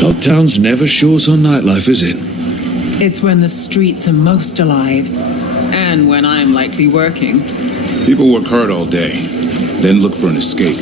Dogtown's never short on nightlife, is it? It's when the streets are most alive, and when I'm likely working. People work hard all day, then look for an escape.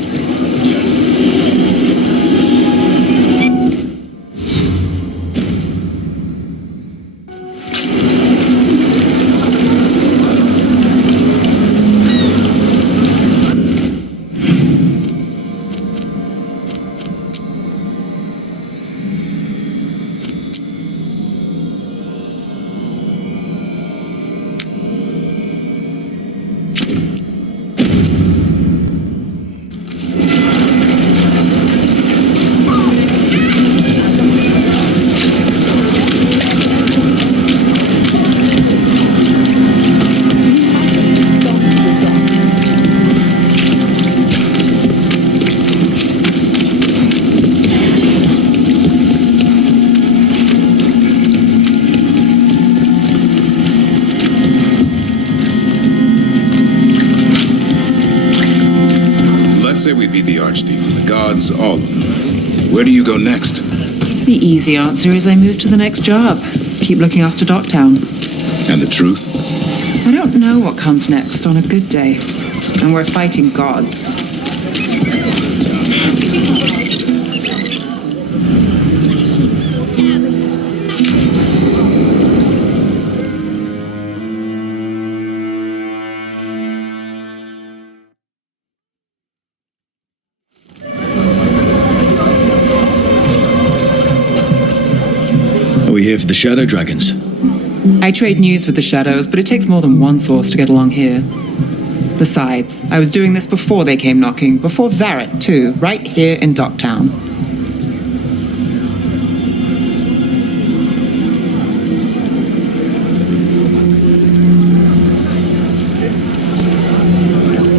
The gods, all of them. Where do you go next? The easy answer is I move to the next job. Keep looking after Dogtown. And the truth? I don't know what comes next on a good day. And we're fighting gods. Are we here for the Shadow Dragons? I trade news with the Shadows, but it takes more than one source to get along here. Besides, I was doing this before they came knocking, before Varret, too, right here in Dogtown.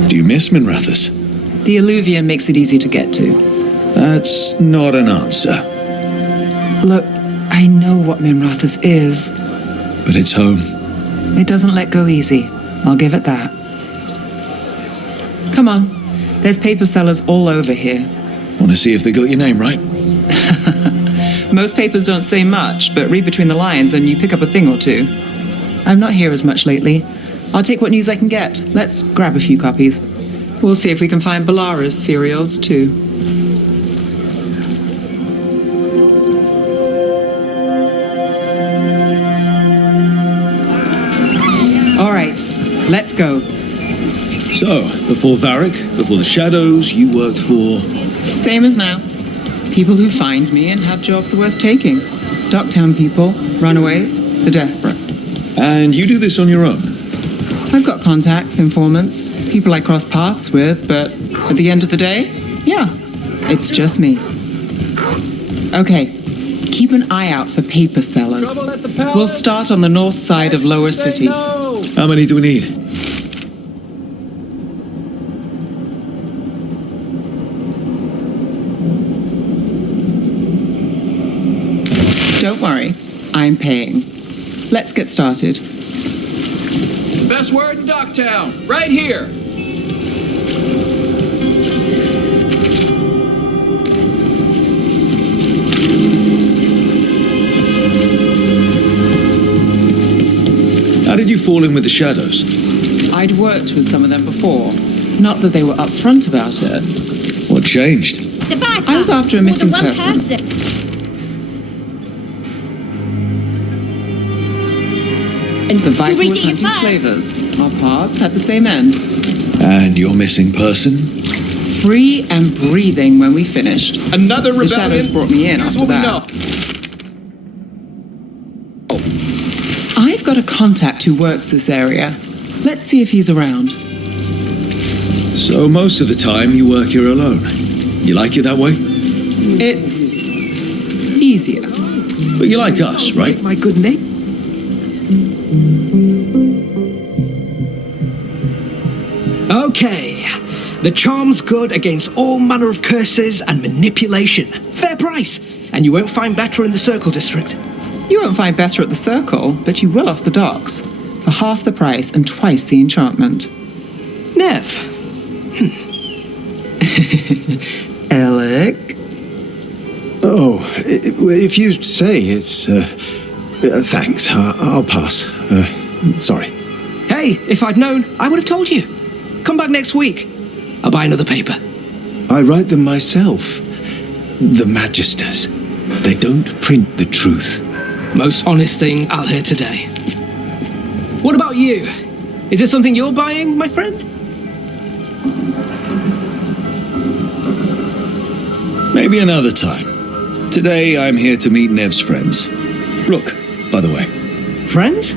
Do you miss Minrathous? The alluvium makes it easy to get to. That's not an answer. Look, I know what Minrathous is. But it's home. It doesn't let go easy. I'll give it that. Come on. There's paper sellers all over here. Want to see if they got your name right? Most papers don't say much, but read between the lines and you pick up a thing or two. I'm not here as much lately. I'll take what news I can get. Let's grab a few copies. We'll see if we can find Balara's cereals, too. All right, let's go. So, before Varric, before the Shadows, you worked for... Same as now. People who find me and have jobs worth taking. Dogtown people, runaways, the desperate. And you do this on your own? I've got contacts, informants, people I cross paths with, but at the end of the day, yeah, it's just me. Okay, keep an eye out for paper sellers. We'll start on the north side of Lower City. How many do we need? Don't worry, I'm paying. Let's get started. Best word in Dogtown, right here. How did you fall in with the Shadows? I'd worked with some of them before. Not that they were upfront about it. What changed? I was after a missing person. The Viper was hunting slavers. Our paths had the same end. And your missing person? Free and breathing when we finished. Another rebellion? The Shadows brought me in after that. I've got a contact who works this area. Let's see if he's around. So most of the time you work here alone. You like it that way? It's easier. But you like us, right? My good name. Okay. The charm's good against all manner of curses and manipulation. Fair price. And you won't find better in the Circle District. You won't find better at the Circle, but you will off the docks. for half the price and twice the enchantment. Nev. Alec? Oh, if you say it's... thanks, I'll pass. Sorry. Hey, if I'd known, I would have told you. Come back next week. I'll buy another paper. I write them myself. The Magisters. They don't print the truth. Most honest thing I'll hear today. What about you? Is there something you're buying, my friend? Maybe another time. Today I'm here to meet Nev's friends. Rook, by the way. Friends?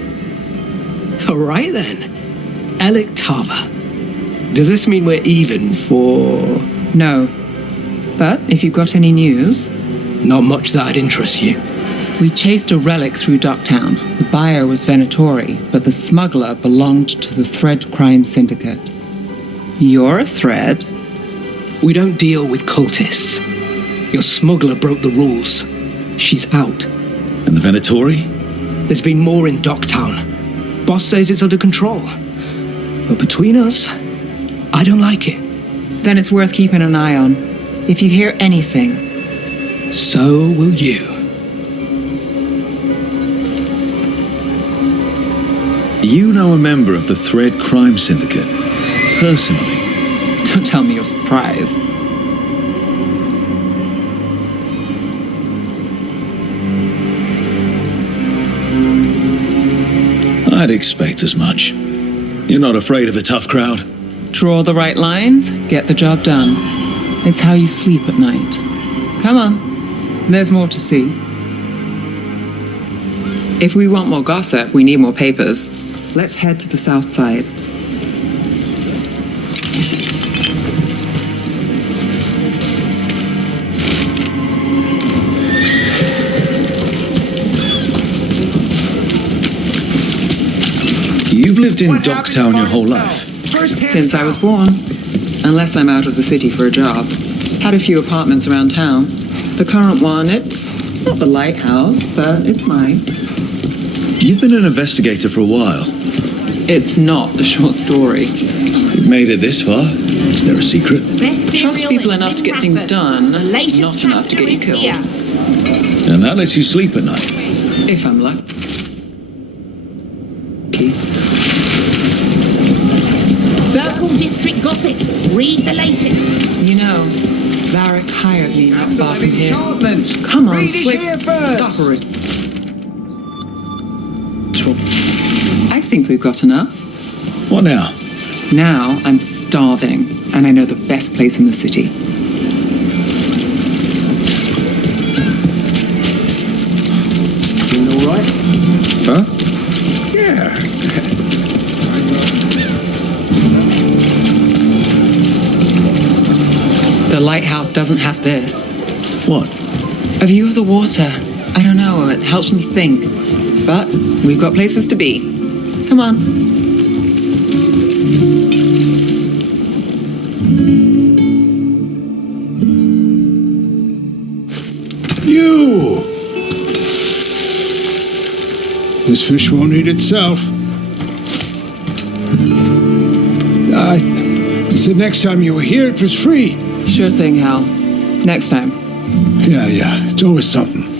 All right then. Alec Tava. Does this mean we're even for... No. But if you've got any news... Not much that'd interest you. We chased a relic through Docktown. The buyer was Venatori, but the smuggler belonged to the Thread Crime Syndicate. You're a thread? We don't deal with cultists. Your smuggler broke the rules. She's out. And the Venatori? There's been more in Docktown. Boss says it's under control. But between us, I don't like it. Then it's worth keeping an eye on. If you hear anything... So will you. You know a member of the Thread Crime Syndicate, personally. Don't tell me you're surprised. I'd expect as much. You're not afraid of a tough crowd? Draw the right lines, get the job done. It's how you sleep at night. Come on, there's more to see. If we want more gossip, we need more papers. Let's head to the south side. You've lived in Docktown your whole life? Since I was born. Unless I'm out of the city for a job. Had a few apartments around town. The current one, it's not the lighthouse, but it's mine. You've been an investigator for a while. It's not a short story. You've made it this far. Is there a secret? Trust people enough to get things done, not enough to get you killed. And that lets you sleep at night. If I'm lucky. Circle District Gossip. Read the latest. You know, Varric hired me not far from here. Enchantments. Come on, Read it Slick. here first. Stop her. I think we've got enough. What now? Now I'm starving, and I know the best place in the city. Doing all right? Huh? Yeah. The lighthouse doesn't have this. What? A view of the water. I don't know, it helps me think. But we've got places to be. Come on. You! This fish won't eat itself. I said next time you were here it was free. Sure thing, Hal. Next time. Yeah, it's always something.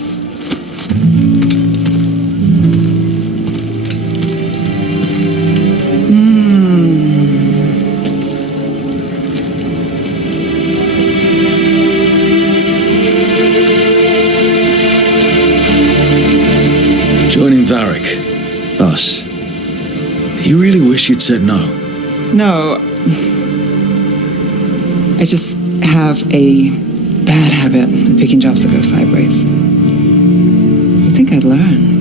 Joining Varric. Us. Do you really wish you'd said no? No. I just have a bad habit of picking jobs that go sideways. I think I'd learn.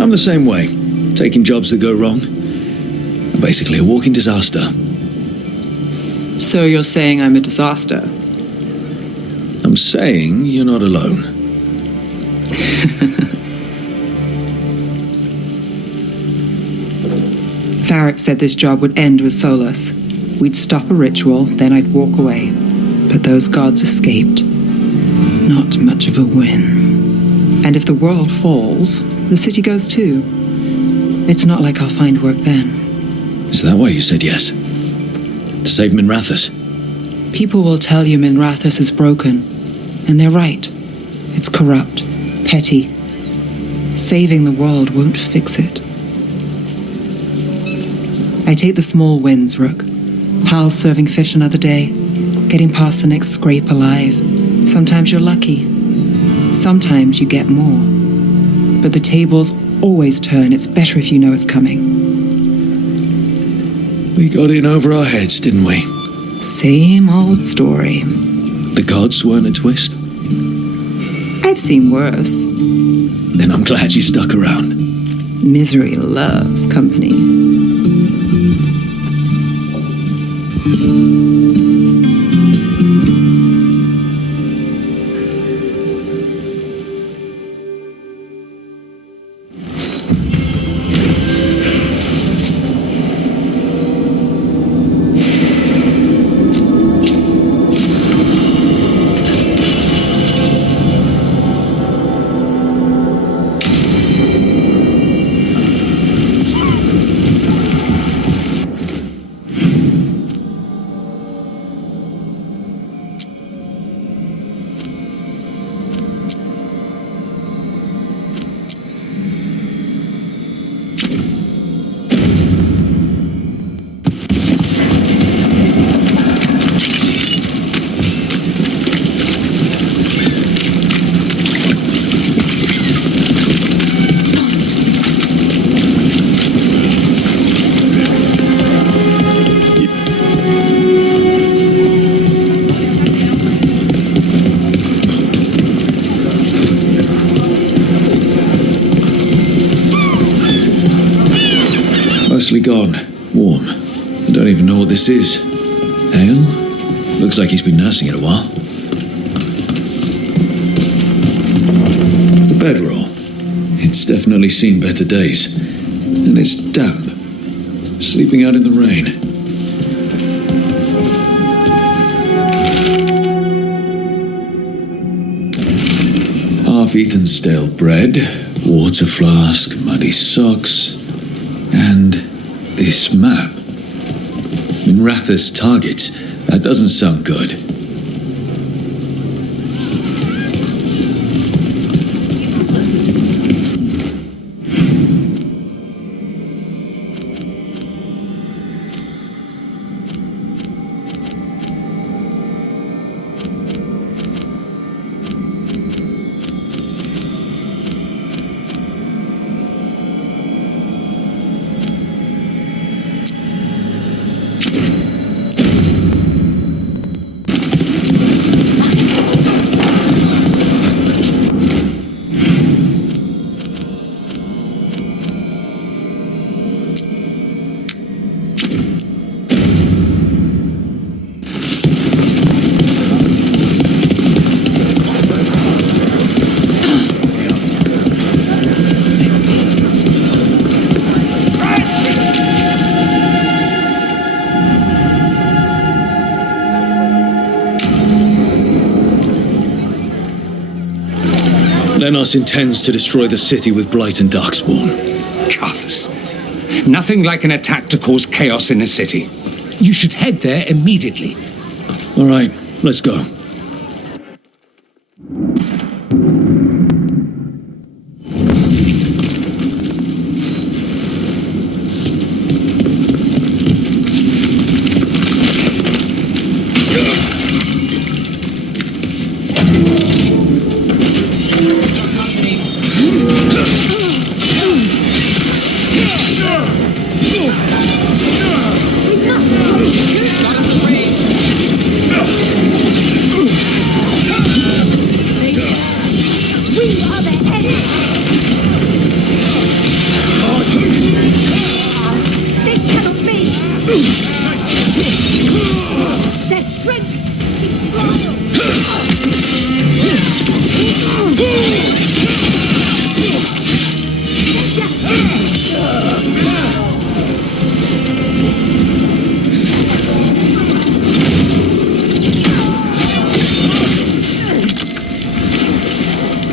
I'm the same way. Taking jobs that go wrong. I'm basically a walking disaster. So you're saying I'm a disaster? I'm saying you're not alone. Varric said this job would end with Solus. We'd stop a ritual, then I'd walk away. But those gods escaped. Not much of a win. And if the world falls, the city goes too. It's not like I'll find work then. Is that why you said yes? To save Minrathous? People will tell you Minrathous is broken. And they're right. It's corrupt, petty. Saving the world won't fix it. I take the small wins, Rook. Hal's serving fish another day. Getting past the next scrape alive. Sometimes you're lucky. Sometimes you get more. But the tables always turn. It's better if you know it's coming. We got in over our heads, didn't we? Same old story. The gods weren't a twist? I've seen worse. Then I'm glad you stuck around. Misery loves company. Mostly gone. Warm. I don't even know what this is. Ale? Looks like he's been nursing it a while. The bedroll. It's definitely seen better days. And it's damp. Sleeping out in the rain. Half-eaten stale bread, water flask, muddy socks, and this map. Minrathous targets. That doesn't sound good. Lenos intends to destroy the city with Blight and Darkspawn. Cuffs. Nothing like an attack to cause chaos in a city. You should head there immediately. All right, let's go.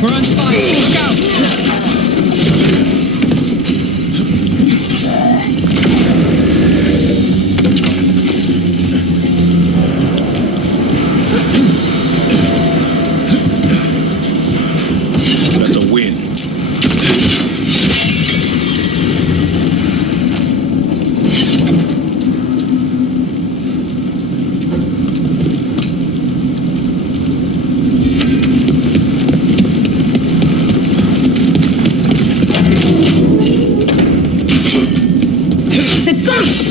We're on fire. Look out! The ghost!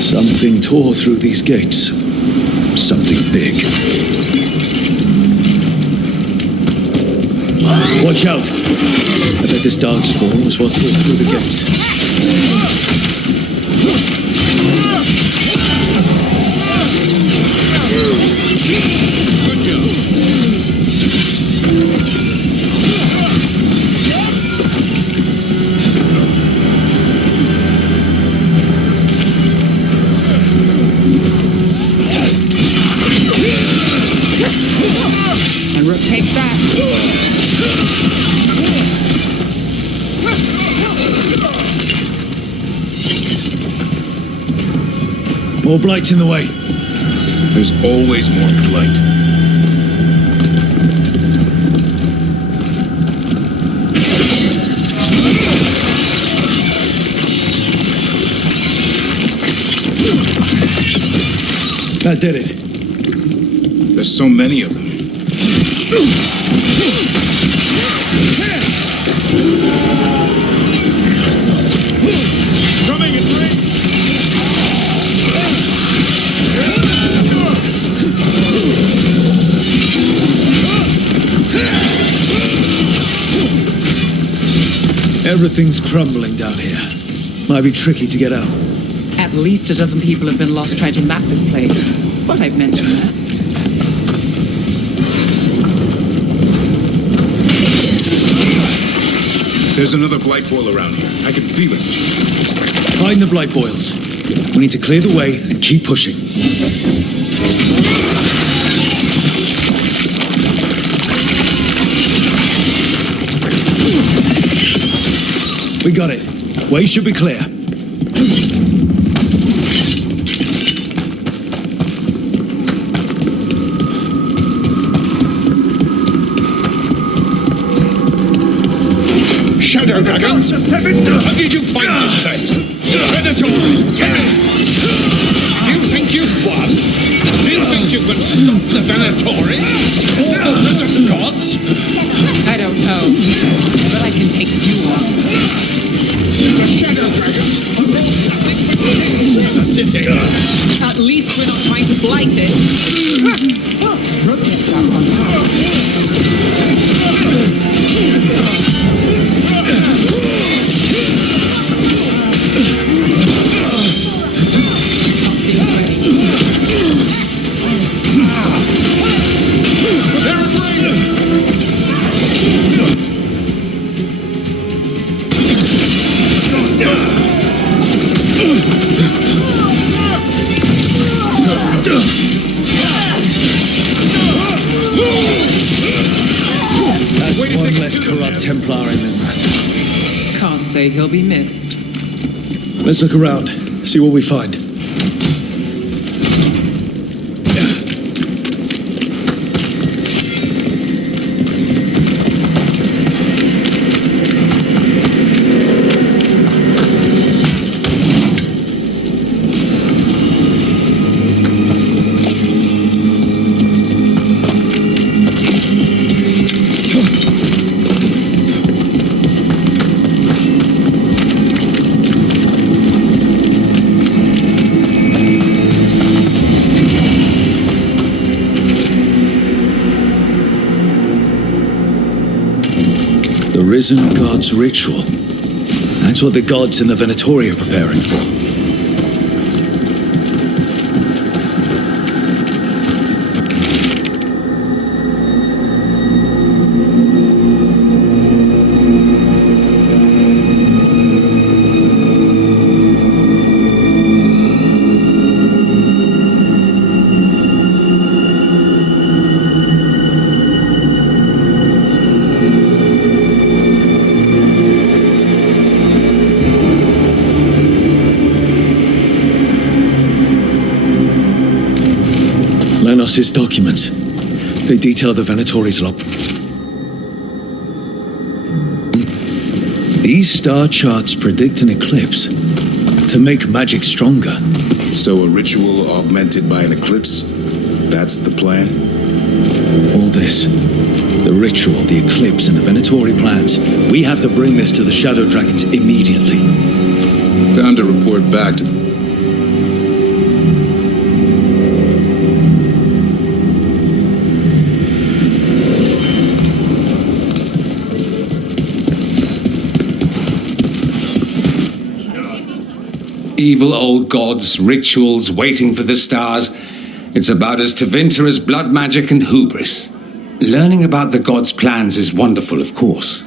Something tore through these gates. Something big. Watch out! I bet this dark spawn was what tore through the gates. And Rook takes that. More blight in the way. There's always more blight. That did it. There's so many of them. Coming in three. Everything's crumbling down here. Might be tricky to get out. At least a dozen people have been lost trying to map this place. Well, I've mentioned that. There's another blight boil around here. I can feel it. Find the blight boils. We need to clear the way and keep pushing. We got it. Way should be clear. Shadow dragons! How did you find this place? Predator! Terror! Do you think you've won? Do you think you can stop the Venatori? Or the lizard gods? I don't know, but I can take you on. The shadow dragons! The city! At least we're not trying to blight it. Rook gets that one. say he'll be missed. Let's look around, see what we find. The risen god's ritual. That's what the gods in the Venatori are preparing for. His documents. They detail the Venatori's lot. These star charts predict an eclipse to make magic stronger. So a ritual augmented by an eclipse? That's the plan? All this, the ritual, the eclipse, and the Venatori plans, we have to bring this to the Shadow Dragons immediately. Time to report back to... Evil old gods, rituals, waiting for the stars. It's about as Tevinter as blood magic and hubris. Learning about the gods' plans is wonderful, of course.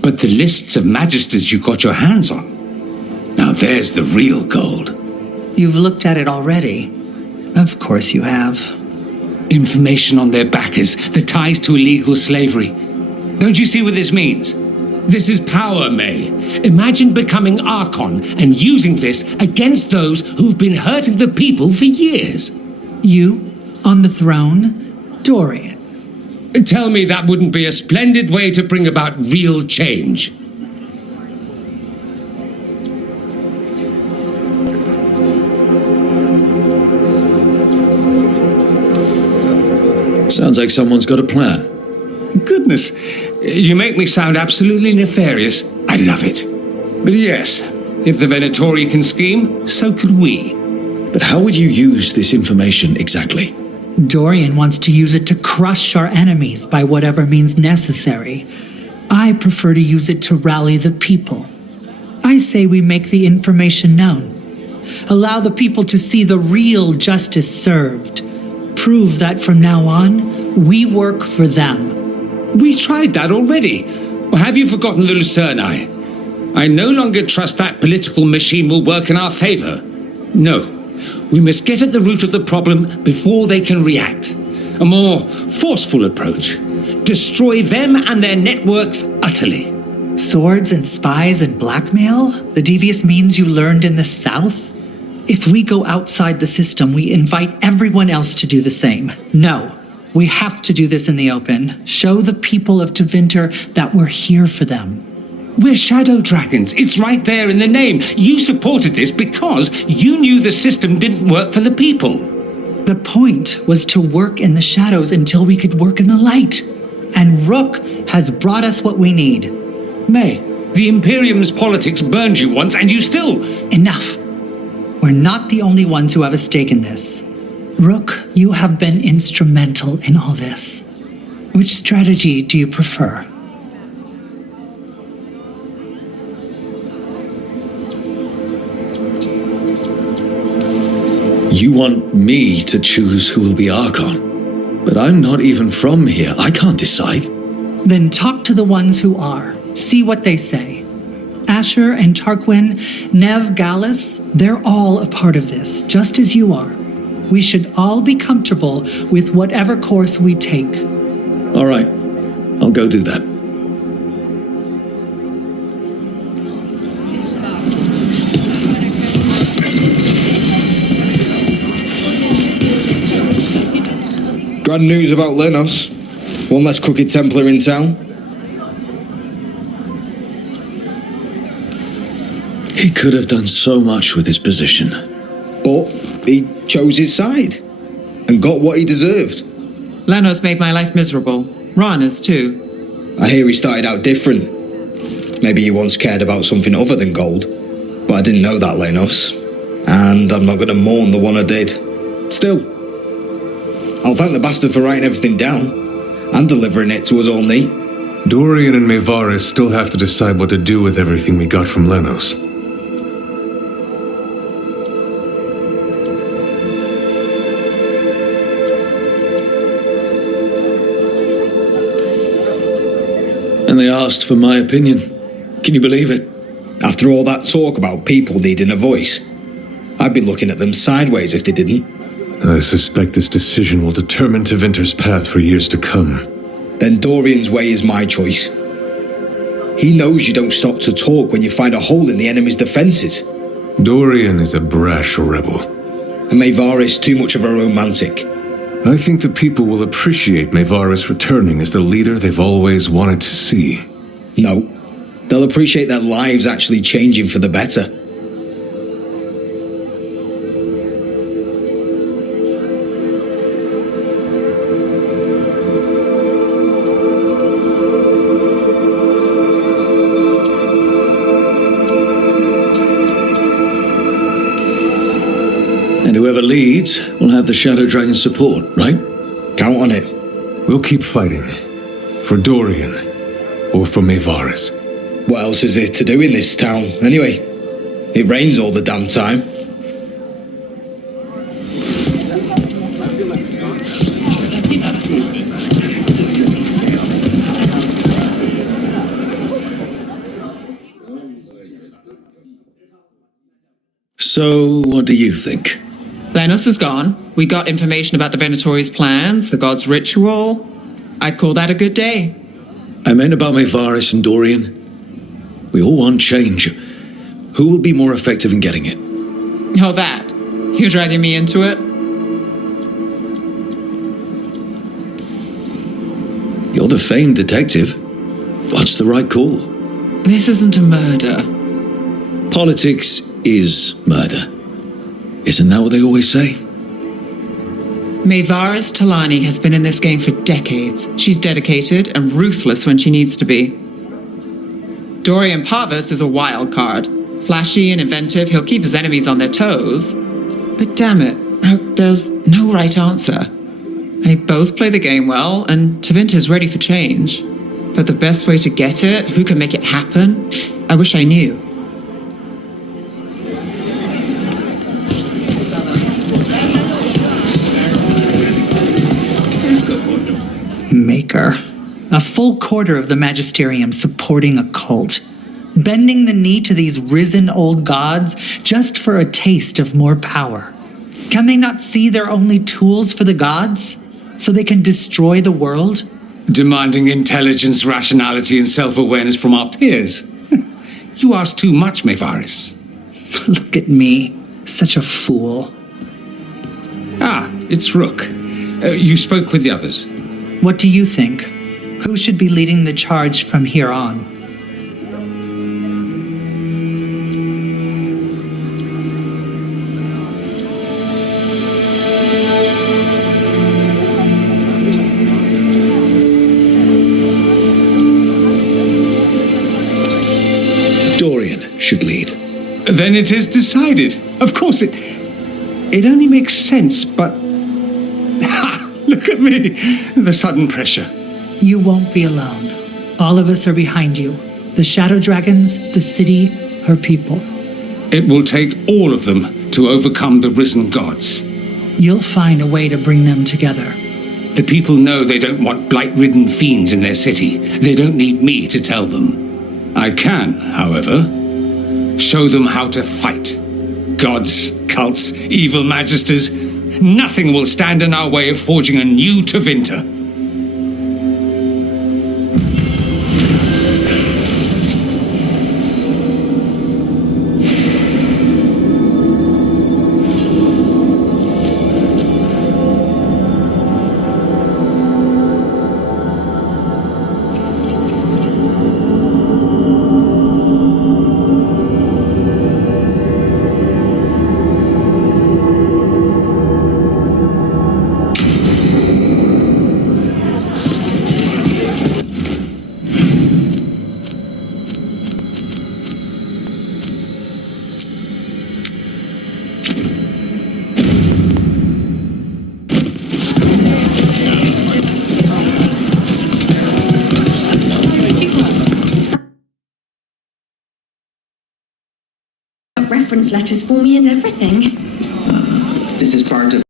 But the lists of magisters you got your hands on, now there's the real gold. You've looked at it already. Of course you have. Information on their backers, the ties to illegal slavery. Don't you see what this means? This is power, May. Imagine becoming Archon and using this against those who've been hurting the people for years. You, on the throne, Dorian. Tell me that wouldn't be a splendid way to bring about real change. Sounds like someone's got a plan. Goodness, you make me sound absolutely nefarious. I love it. But yes, if the Venatori can scheme, so could we. But how would you use this information exactly? Dorian wants to use it to crush our enemies by whatever means necessary. I prefer to use it to rally the people. I say we make the information known. Allow the people to see the real justice served. Prove that from now on, we work for them. We tried that already. Or have you forgotten the Lucerni? I no longer trust that political machine will work in our favor. No, we must get at the root of the problem before they can react. A more forceful approach. Destroy them and their networks utterly. Swords and spies and blackmail? The devious means you learned in the South? If we go outside the system, we invite everyone else to do the same. No. We have to do this in the open. Show the people of Tevinter that we're here for them. We're Shadow Dragons. It's right there in the name. You supported this because you knew the system didn't work for the people. The point was to work in the shadows until we could work in the light. And Rook has brought us what we need. May, the Imperium's politics burned you once and you still... Enough. We're not the only ones who have a stake in this. Rook, you have been instrumental in all this. Which strategy do you prefer? You want me to choose who will be Archon? But I'm not even from here. I can't decide. Then talk to the ones who are. See what they say. Asher and Tarquin, Nev, Gallus, they're all a part of this, just as you are. We should all be comfortable with whatever course we take. All right. I'll go do that. Grand news about Lenos. One less crooked Templar in town. He could have done so much with his position. But he chose his side and got what he deserved. Lenos made my life miserable. Rana's too. I hear he started out different. Maybe he once cared about something other than gold. But I didn't know that, Lenos. And I'm not going to mourn the one I did. Still, I'll thank the bastard for writing everything down and delivering it to us all neat. Dorian and Maevaris still have to decide what to do with everything we got from Lenos. And they asked for my opinion. Can you believe it? After all that talk about people needing a voice, I'd be looking at them sideways if they didn't. I suspect this decision will determine Tevinter's path for years to come. Then Dorian's way is my choice. He knows you don't stop to talk when you find a hole in the enemy's defenses. Dorian is a brash rebel. And Maevaris too much of a romantic. I think the people will appreciate Maevaris returning as the leader they've always wanted to see. No. They'll appreciate their lives actually changing for the better. And whoever leads will have the Shadow Dragon's support, right? Count on it. We'll keep fighting. For Dorian. Or for Maevaris. What else is there to do in this town, anyway? It rains all the damn time. So, what do you think? Lenos is gone. We got information about the Venatori's plans, the god's ritual. I'd call that a good day. I meant about Maevaris and Dorian. We all want change. Who will be more effective in getting it? Oh, that. You're dragging me into it? You're the famed detective. What's the right call? This isn't a murder. Politics is murder. Isn't that what they always say? Maevaris Talani has been in this game for decades. She's dedicated and ruthless when she needs to be. Dorian Parvis is a wild card. Flashy and inventive, he'll keep his enemies on their toes. But damn it, there's no right answer. And they both play the game well, and Tevinter's ready for change. But the best way to get it, who can make it happen, I wish I knew. Maker. A full quarter of the magisterium supporting a cult. Bending the knee to these risen old gods just for a taste of more power. Can they not see they're only tools for the gods? So they can destroy the world? Demanding intelligence, rationality, and self-awareness from our peers. You ask too much, Maevaris. Look at me. Such a fool. Ah, it's Rook. You spoke with the others. What do you think? Who should be leading the charge from here on? Dorian should lead. Then it is decided. Of course, it only makes sense, but... Ha! Look at me! The sudden pressure. You won't be alone. All of us are behind you. The Shadow Dragons, the city, her people. It will take all of them to overcome the risen gods. You'll find a way to bring them together. The people know they don't want blight-ridden fiends in their city. They don't need me to tell them. I can, however, show them how to fight. Gods, cults, evil magisters, nothing will stand in our way of forging a new Tevinter. reference letters for me and everything. This is part of...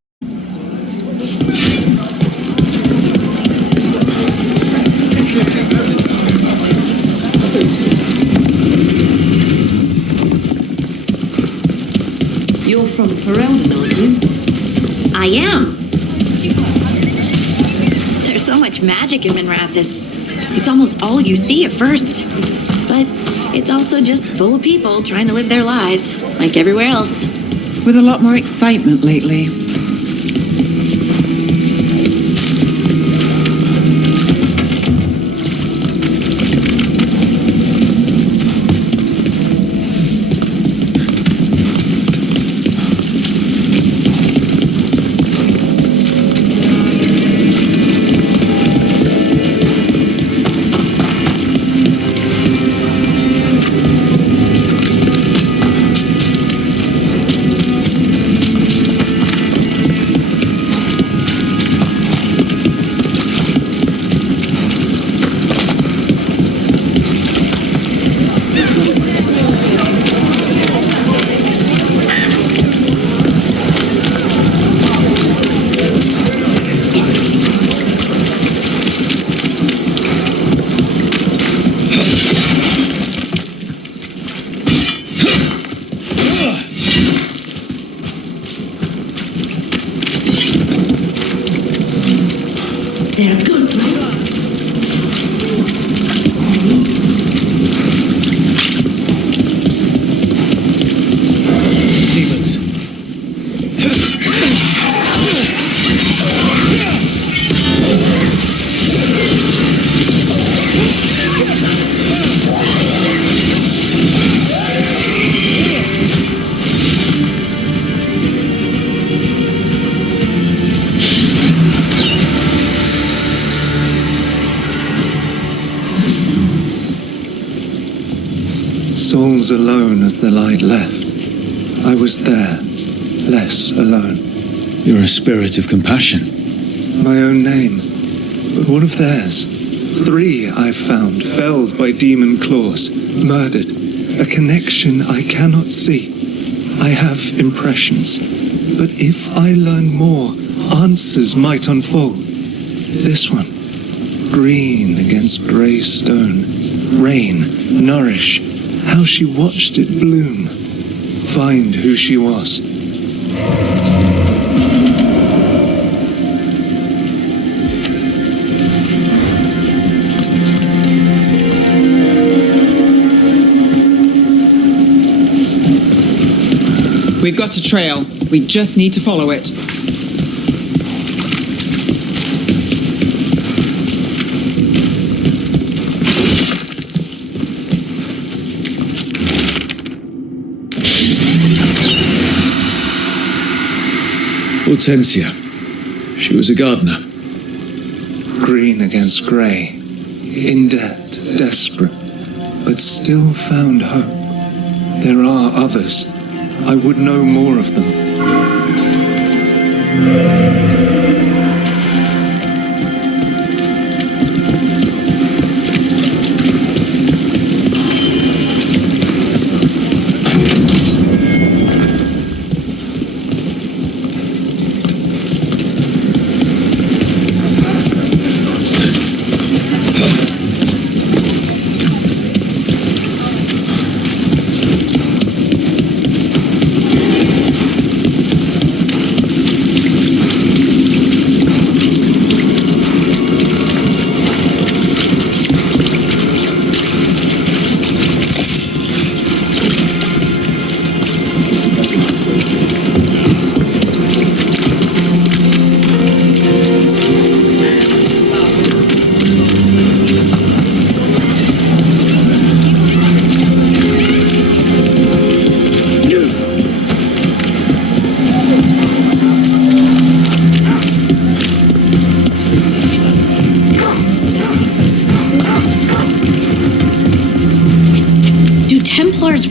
You're from Ferelden, aren't you? I am. There's so much magic in Minrathous. It's almost all you see at first. But it's also just full of people trying to live their lives, like everywhere else. With a lot more excitement lately. Souls alone as the light left. I was there, less alone. You're a spirit of compassion. My own name. But what of theirs? 3 I've found, felled by demon claws, murdered. A connection I cannot see. I have impressions. But if I learn more, answers might unfold. This one, green against grey stone. Rain, nourish. How she watched it bloom. Find who she was. We've got a trail. We just need to follow it. Hortensia. She was a gardener. Green against grey. In debt, desperate. But still found hope. There are others. I would know more of them.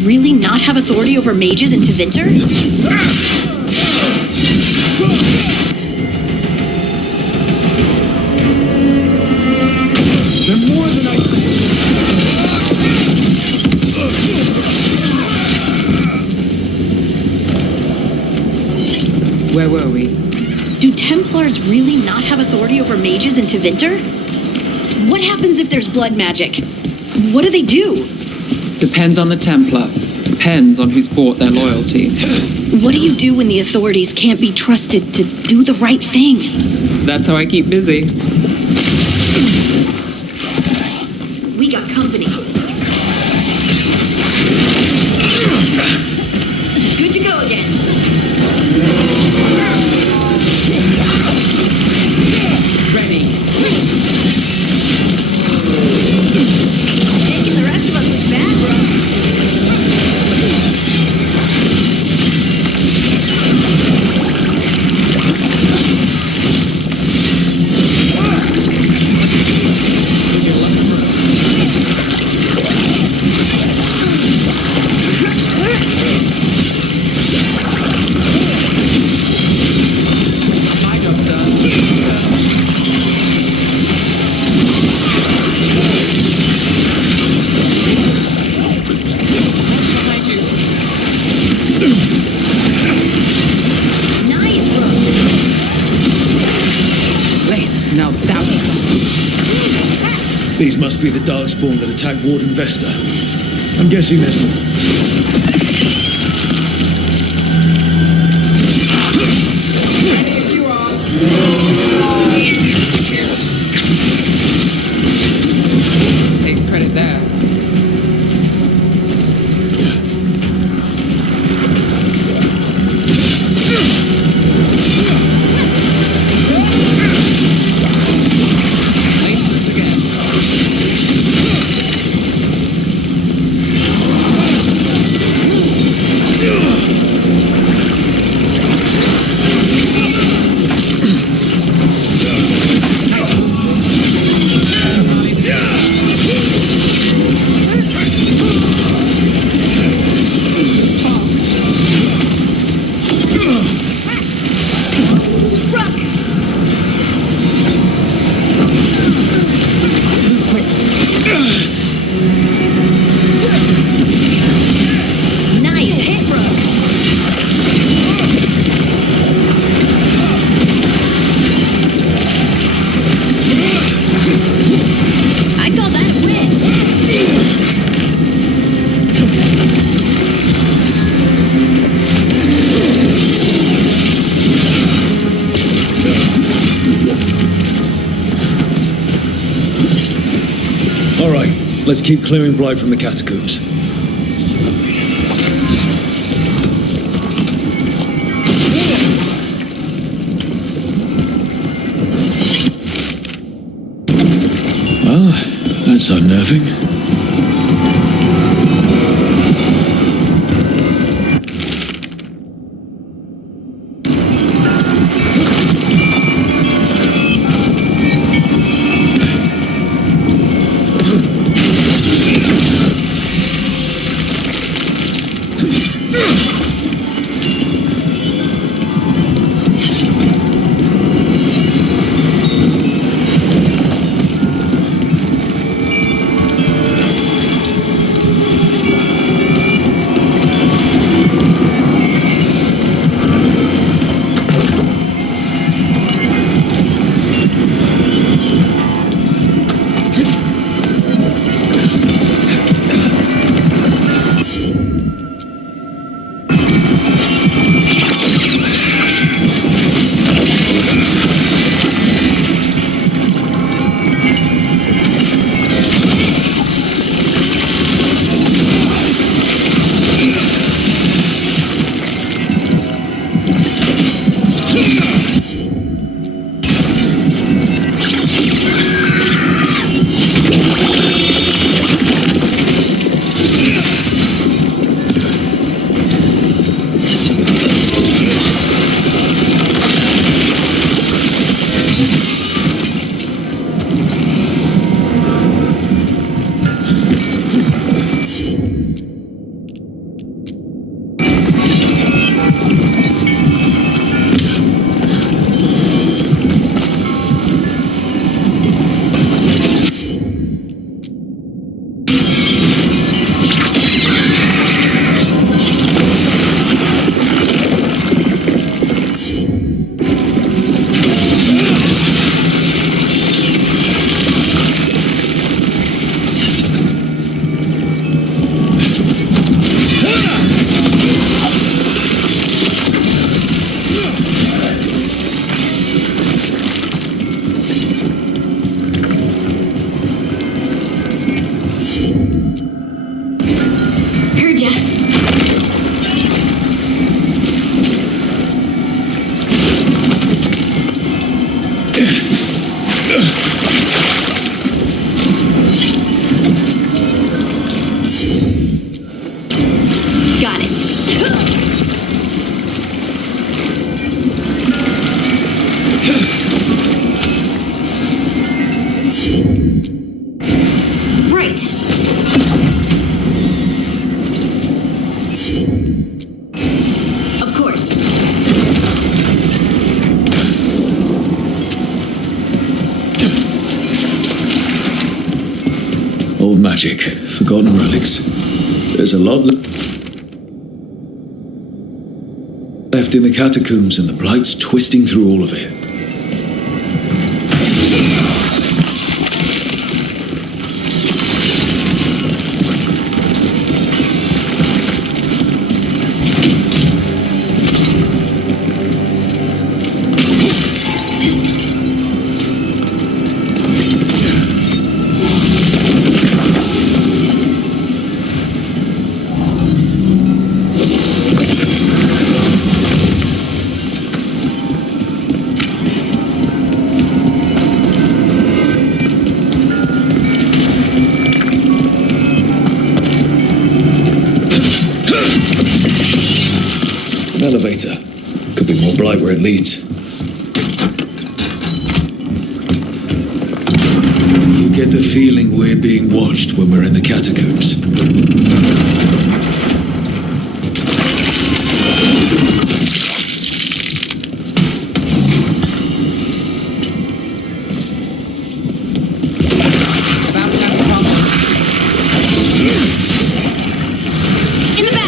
Really not have authority over mages in Tevinter? They're more than I... Where were we? Do Templars really not have authority over mages in Tevinter? What happens if there's blood magic? What do they do? Depends on the Templar. Depends on who's bought their loyalty. What do you do when the authorities can't be trusted to do the right thing? That's how I keep busy. We got company. Good to go again. Ready. Taking the rest of us is bad, These must be the Darkspawn that attacked Warden Vesta. I'm guessing there's more. Takes credit there. Let's keep clearing blight from the catacombs. Well, that's unnerving. Got it. Right. Of course. Old magic, forgotten relics. There's a lot left in the catacombs, and the Blight's twisting through all of it. Elevator. Could be more Blight where it leads. You get the feeling we're being watched when we're in the catacombs. In the back.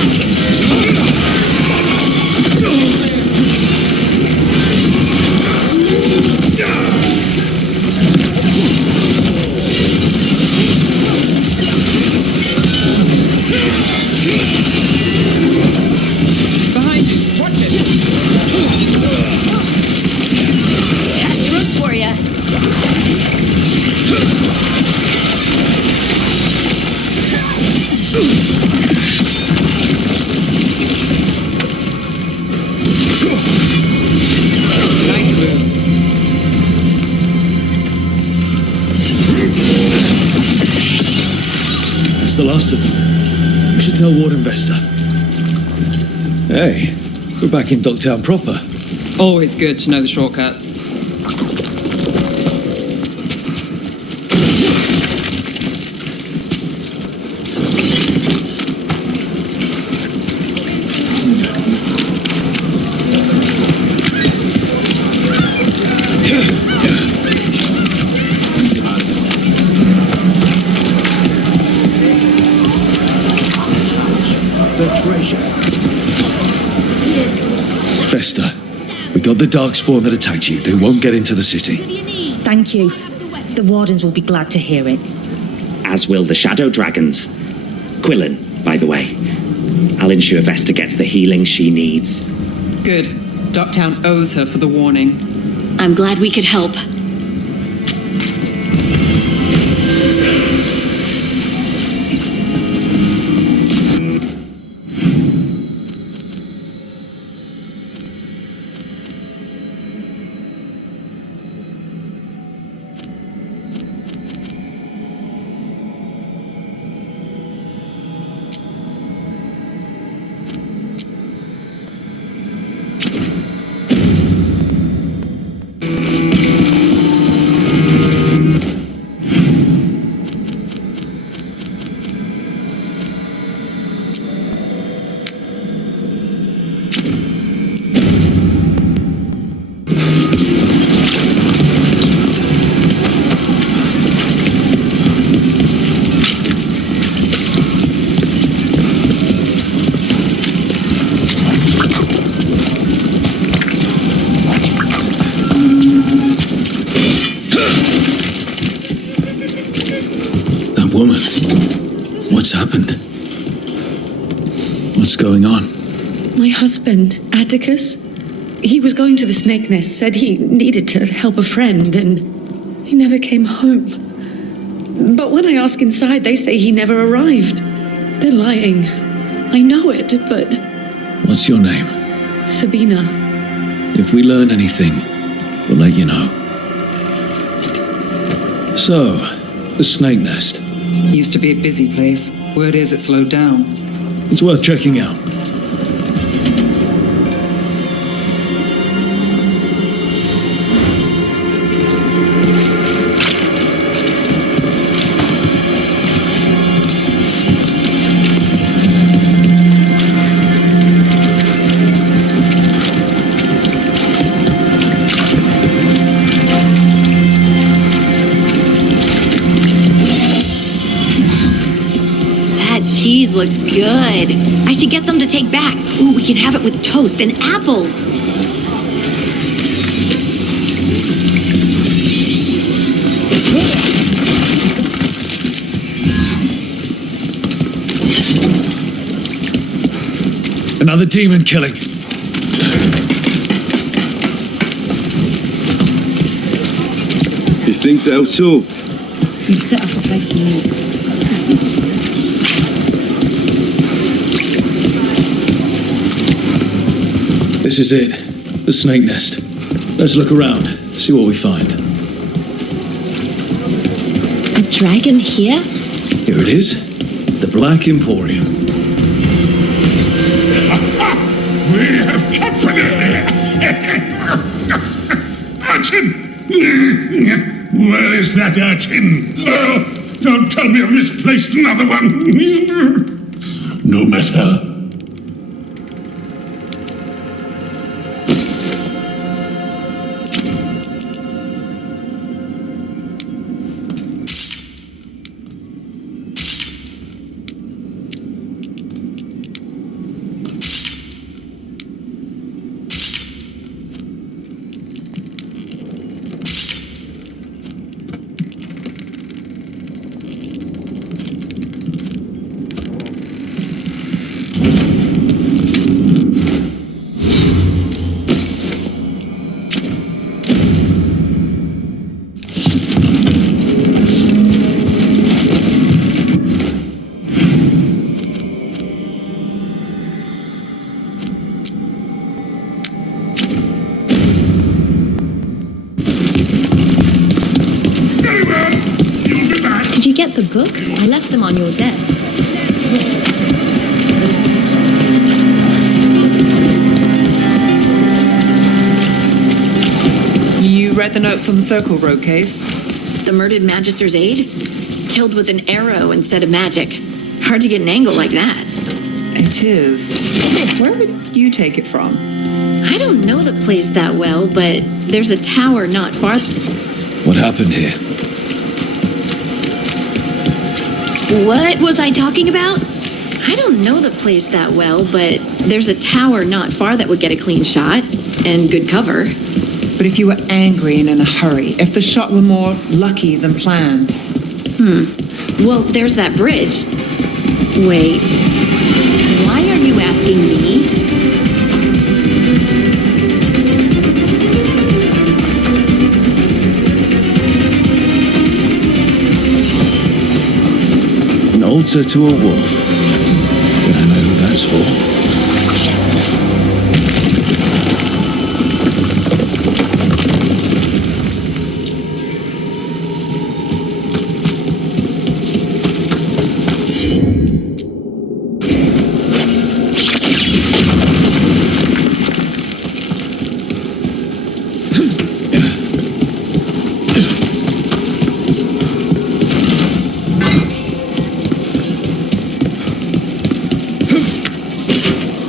Behind you. Watch it. Got the room for ya. Nice move. That's the last of them. We should tell Ward Investor. Hey, we're back in Dogtown proper. Always good to know the shortcuts. The treasure. Vesta, we got the Darkspawn that attacked you. They won't get into the city. Thank you. The Wardens will be glad to hear it. As will the Shadow Dragons. Quillen, by the way. I'll ensure Vesta gets the healing she needs. Good. Dogtown owes her for the warning. I'm glad we could help. Woman, what's happened? What's going on? My husband, Atticus, he was going to the Snake Nest, said he needed to help a friend, and he never came home. But when I ask inside, they say he never arrived. They're lying. I know it, but... What's your name? Sabina. If we learn anything, we'll let you know. So, the snake nest. Used to be a busy place. Word is it slowed down. It's worth checking out. Cheese looks good. I should get some to take back. Ooh, we can have it with toast and apples. Another demon killing. You think they'll talk? You set up a place to meet. This is it. The snake nest. Let's look around, see what we find. A dragon here? Here it is. The Black Emporium. We have company! Urchin! Where is that urchin? Oh, don't tell me I've misplaced another one. No matter. Did you get the books? I left them on your desk. You read the notes on the Circle Road case? The murdered Magister's aide? Killed with an arrow instead of magic. Hard to get an angle like that. It is. Where would you take it from? I don't know the place that well, but there's a tower not far. What happened here? What was I talking about? I don't know the place that well, but there's a tower not far that would get a clean shot and good cover. But if you were angry and in a hurry, if the shot were more lucky than planned. Well, there's that bridge. Wait. Why are you asking me? An altar to a wolf. But I know who that's for.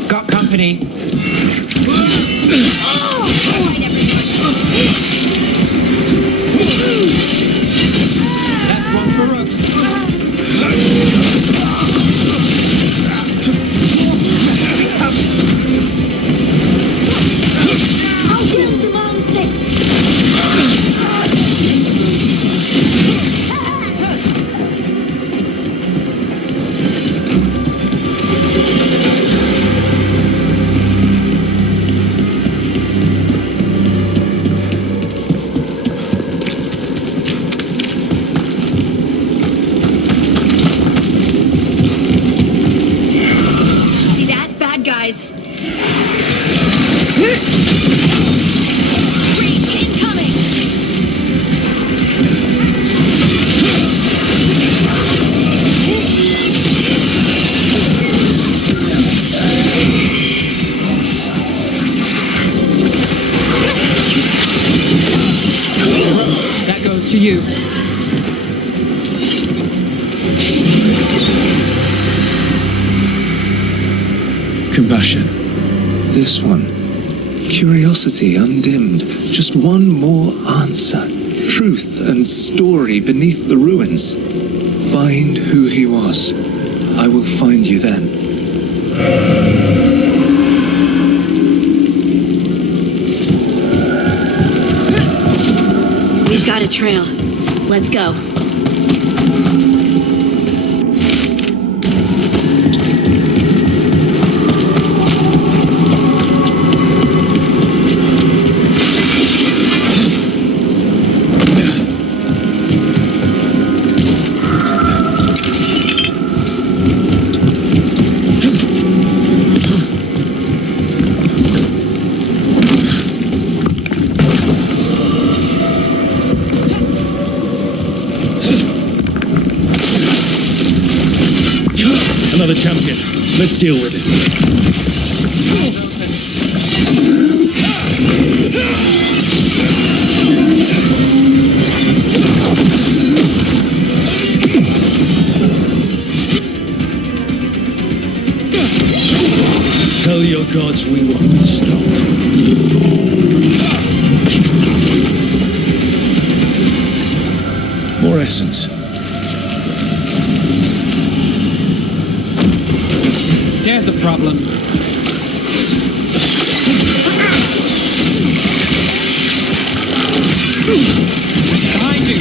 Got company. That's one for us. you. Compassion. This one. Curiosity undimmed. Just one more answer. Truth and story beneath the ruins. Find who he was. I will find you then. We've got a trail. Let's go. Another champion. Let's deal with it. Tell your gods we won't stop. More essence. There's a problem. Behind you.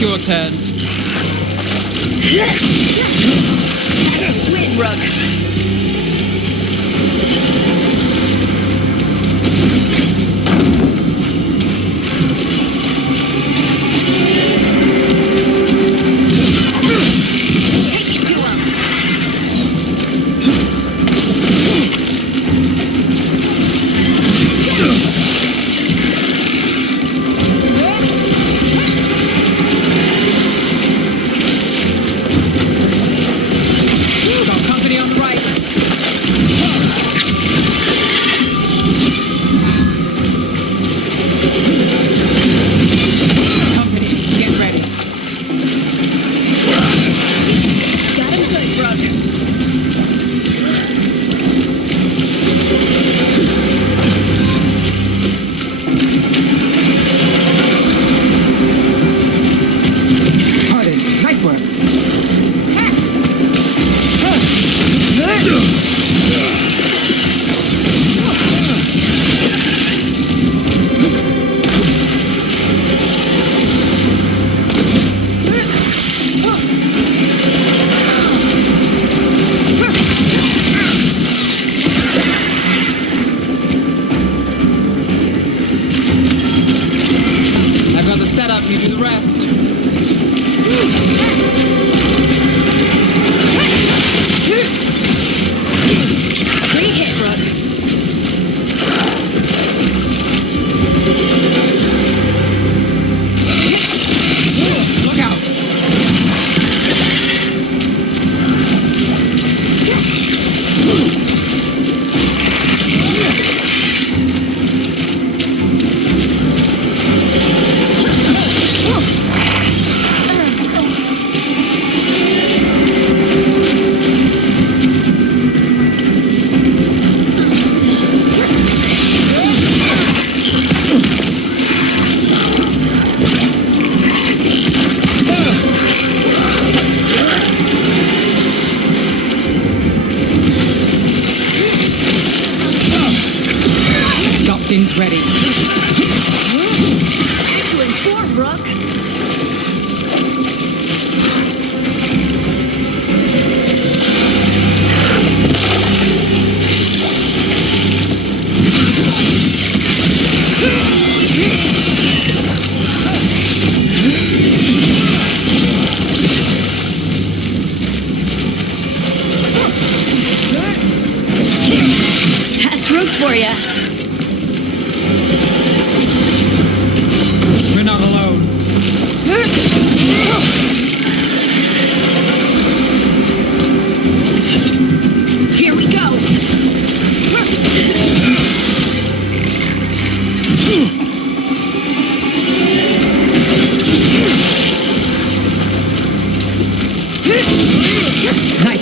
Your turn. Wind rug.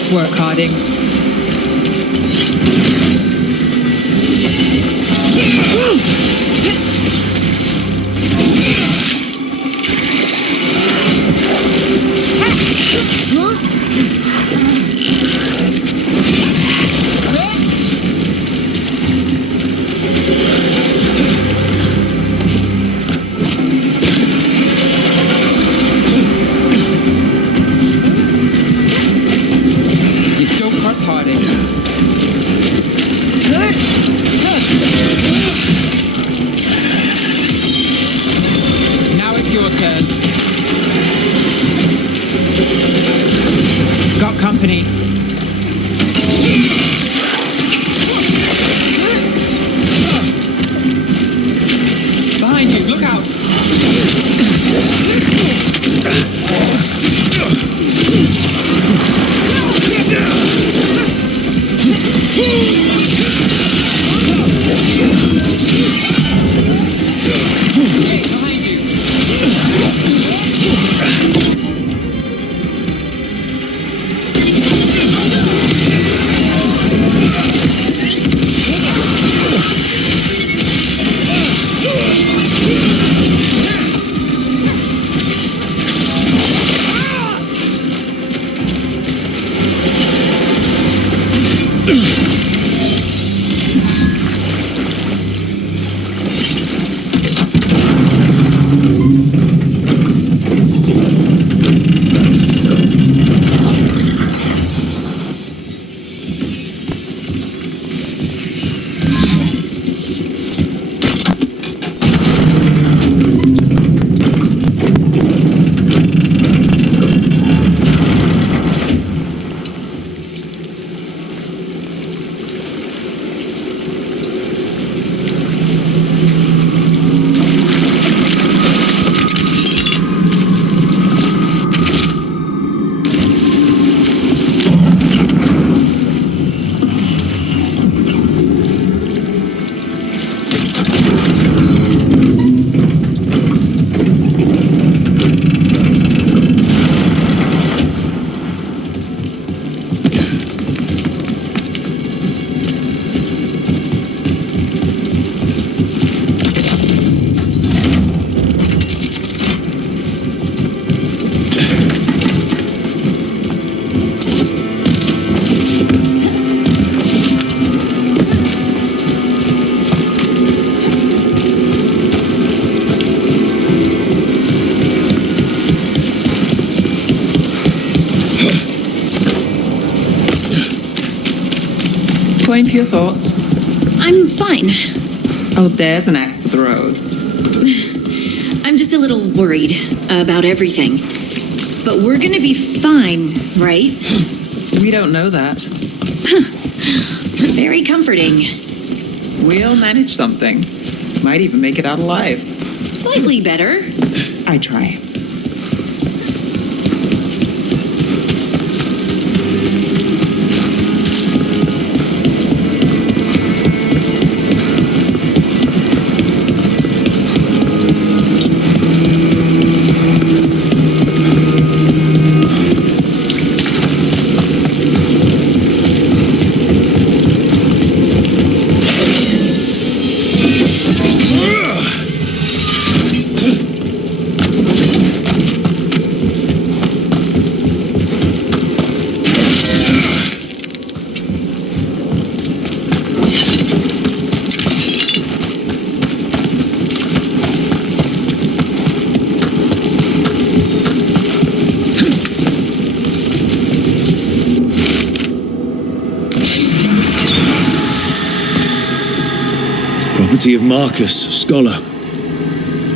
Nice work, Harding. Company. Behind you, look out! Hey, behind you! Going for your thoughts? I'm fine. Oh, there's an act for the road. I'm just a little worried about everything. But we're gonna be fine, right? We don't know that. Very comforting. We'll manage something. Might even make it out alive. Slightly better. I try. Property of Marcus, scholar.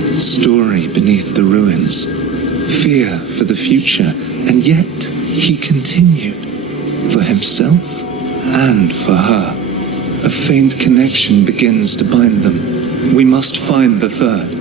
Story beneath the ruins. Fear for the future. And yet he continued. For himself and for her. A faint connection begins to bind them. We must find the third.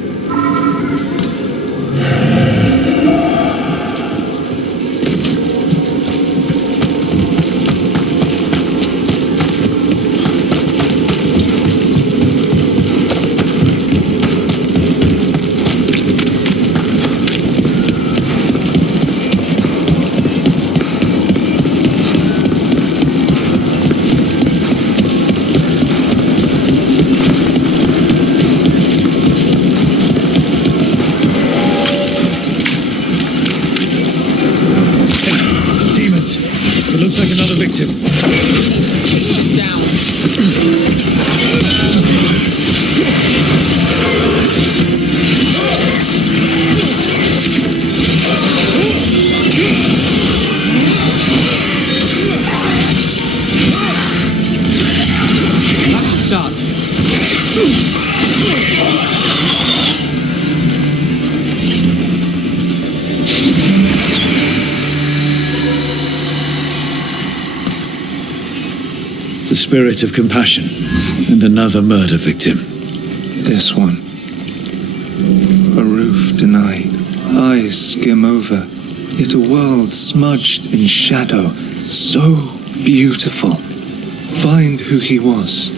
victim. She's down. Lucky shot. The spirit of compassion, and another murder victim. This one. A roof denied, eyes skim over, yet a world smudged in shadow, so beautiful. Find who he was.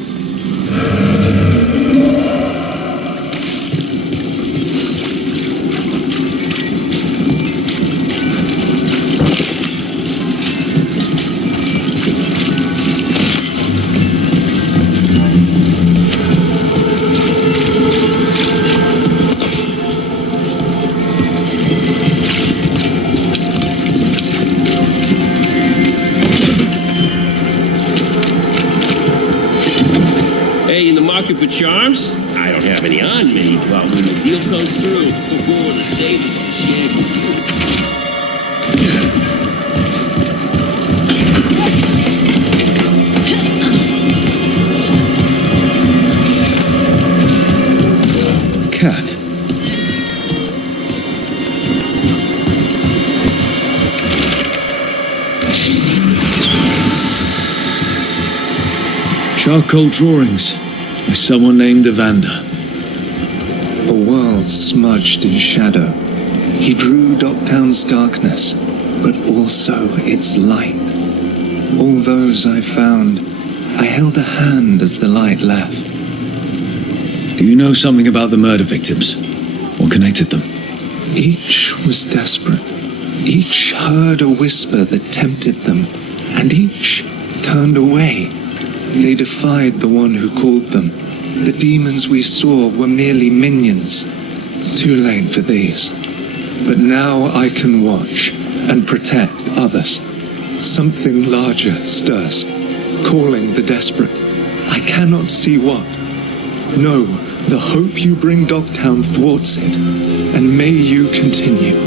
For charms? I don't have any on me, but when the deal goes through, the saving Cat. Charcoal drawings. By someone named Evander. A world smudged in shadow. He drew Docktown's darkness, but also its light. All those I found, I held a hand as the light left. Do you know something about the murder victims? What connected them? Each was desperate. Each heard a whisper that tempted them, and each turned away. They defied the one who called them. The demons we saw were merely minions. Too late for these. But now I can watch and protect others. Something larger stirs, calling the desperate. I cannot see what. No, the hope you bring Docktown thwarts it, and may you continue.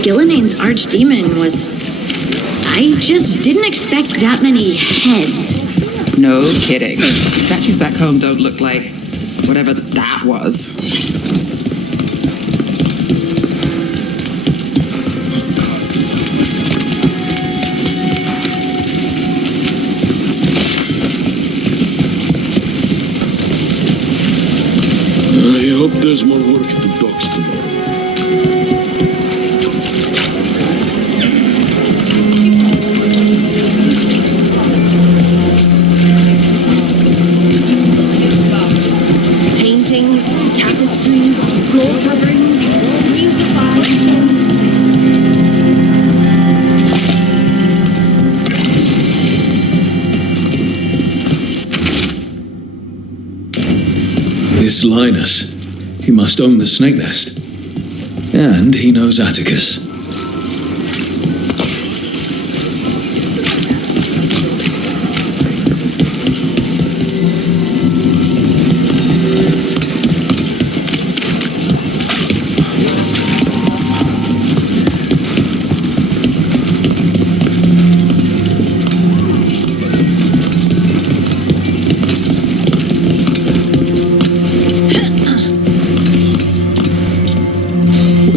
Gilline's archdemon was... I just didn't expect that many heads. No kidding. Statues back home don't look like whatever that was. I hope there's more work at the docks tomorrow. This Linus, he must own the snake nest. And he knows Atticus.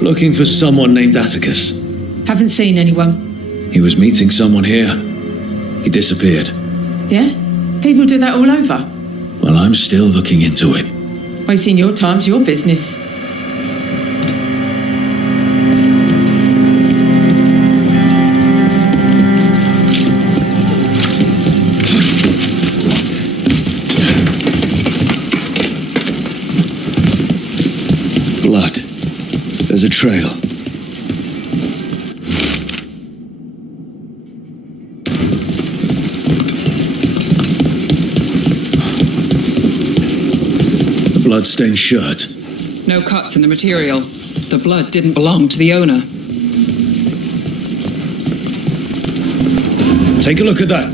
Looking for someone named Atticus. Haven't seen anyone. He was meeting someone here. He disappeared. Yeah? People do that all over. Well, I'm still looking into it. Wasting your time's your business. Blood. There's a trail. The blood-stained shirt. No cuts in the material. The blood didn't belong to the owner. Take a look at that.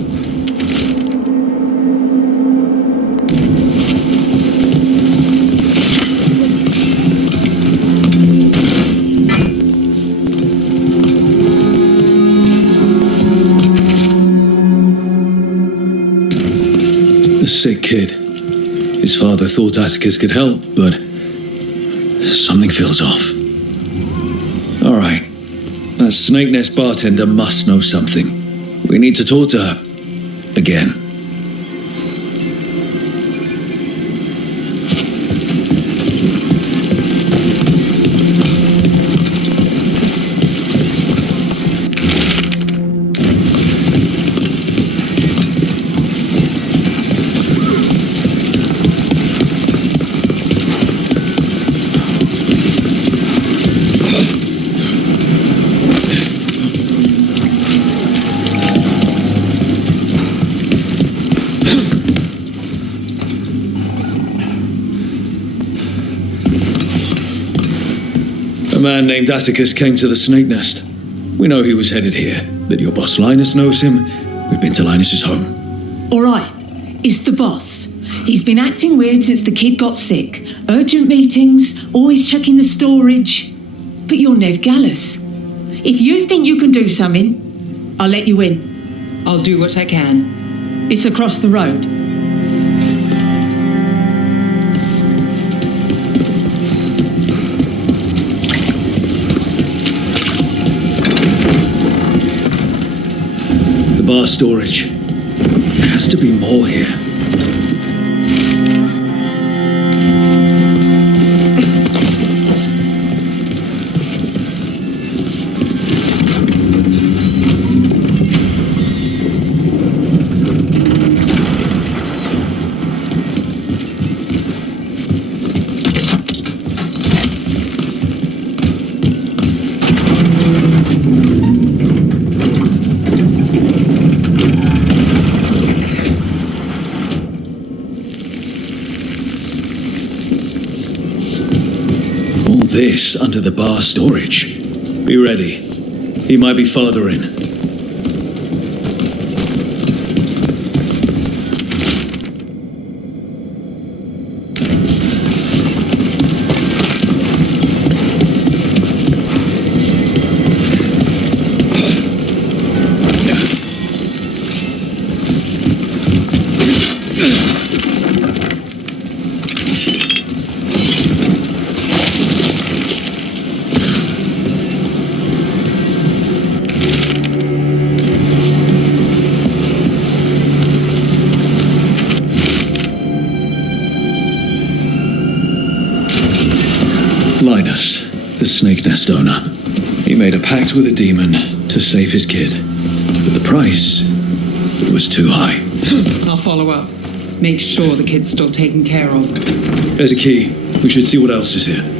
The sick kid. His father thought Atticus could help, but something feels off. All right. That Snake Nest bartender must know something. We need to talk to her. Again. A man named Atticus came to the Snake Nest. We know he was headed here, that your boss Linus knows him. We've been to Linus's home. All right, it's the boss. He's been acting weird since the kid got sick. Urgent meetings, always checking the storage. But you're Nev Gallus. If you think you can do something, I'll let you in. I'll do what I can. It's across the road. Bar storage. There has to be more here. This under the bar storage. Be ready. He might be farther in. Linus, the Snake Nest owner. He made a pact with a demon to save his kid. But the price, it was too high. I'll follow up. Make sure the kid's still taken care of. There's a key. We should see what else is here.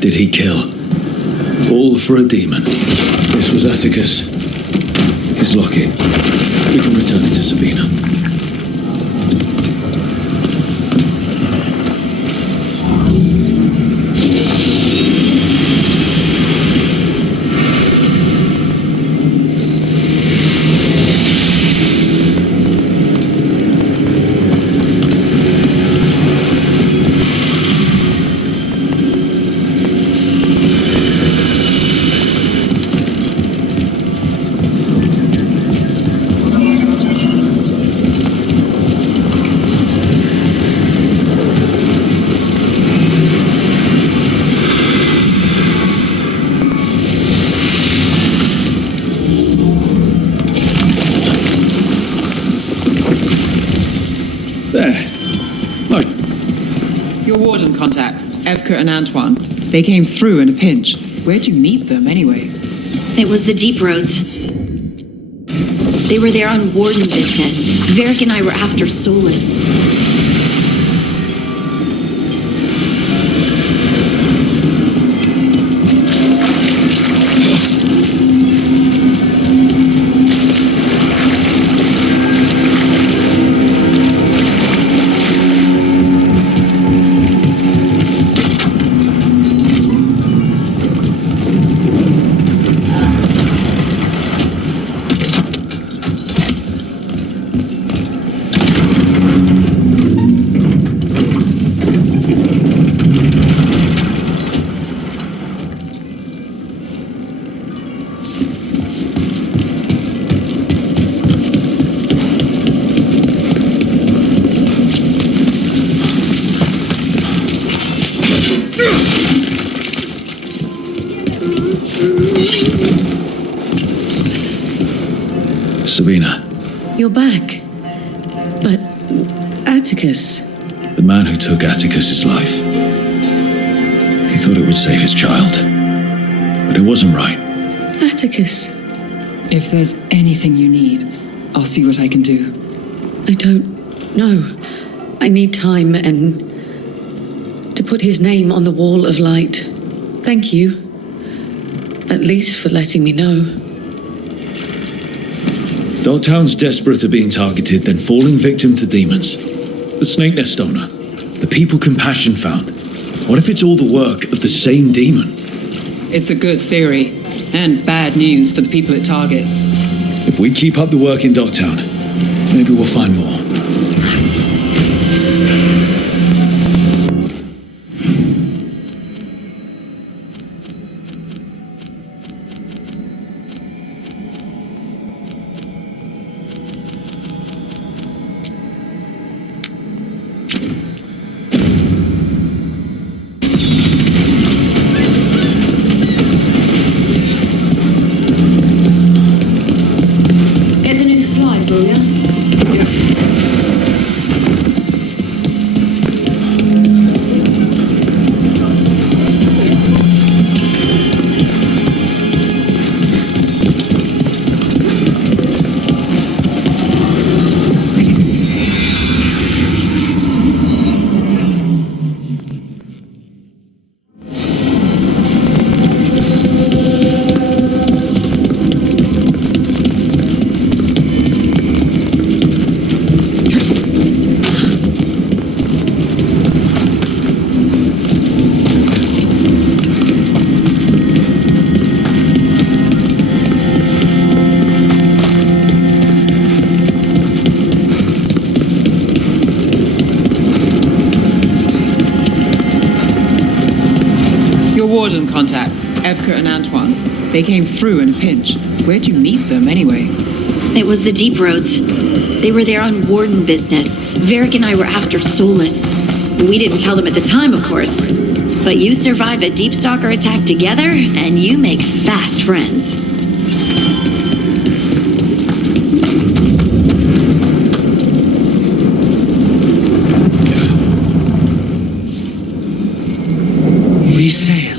Did he kill? All for a demon. This was Atticus. His locket. We can return it to Sabina. There. Look. Your warden contacts, Evka and Antoine. They came through in a pinch. Where'd you meet them, anyway? It was the deep roads. They were there on warden business. Varric and I were after Solus. Sabina, You're back. But Atticus. the man who took Atticus's life. He thought it would save his child. But it wasn't right. Atticus. If there's anything you need, I'll see what I can do. I don't know. I need time and to put his name on the wall of light. Thank you. At least for letting me know. Dogtown's desperate at being targeted, then falling victim to demons. The Snake Nest owner. The people Compassion found. What if it's all the work of the same demon? It's a good theory, and bad news for the people it targets. If we keep up the work in Dogtown, maybe we'll find more. Get the new supplies, will ya? Your warden contacts, Evka and Antoine. They came through in a pinch. Where'd you meet them, anyway? It was the deep roads. They were there on warden business. Varric and I were after Solus. We didn't tell them at the time, of course. But you survive a deep stalker attack together, and you make fast friends. We sail.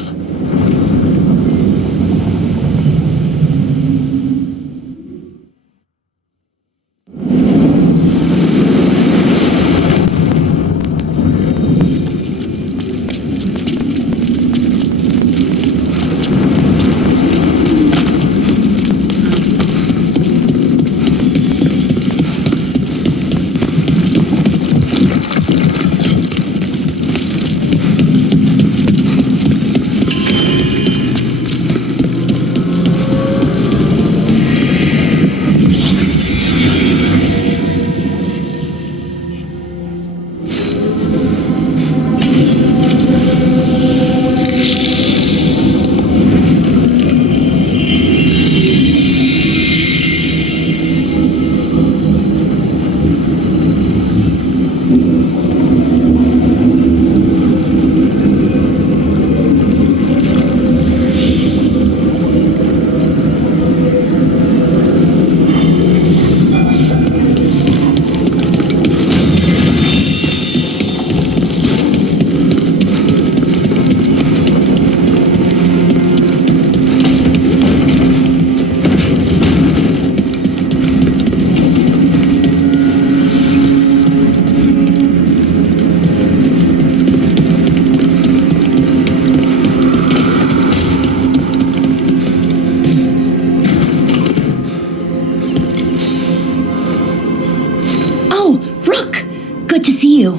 Good to see you.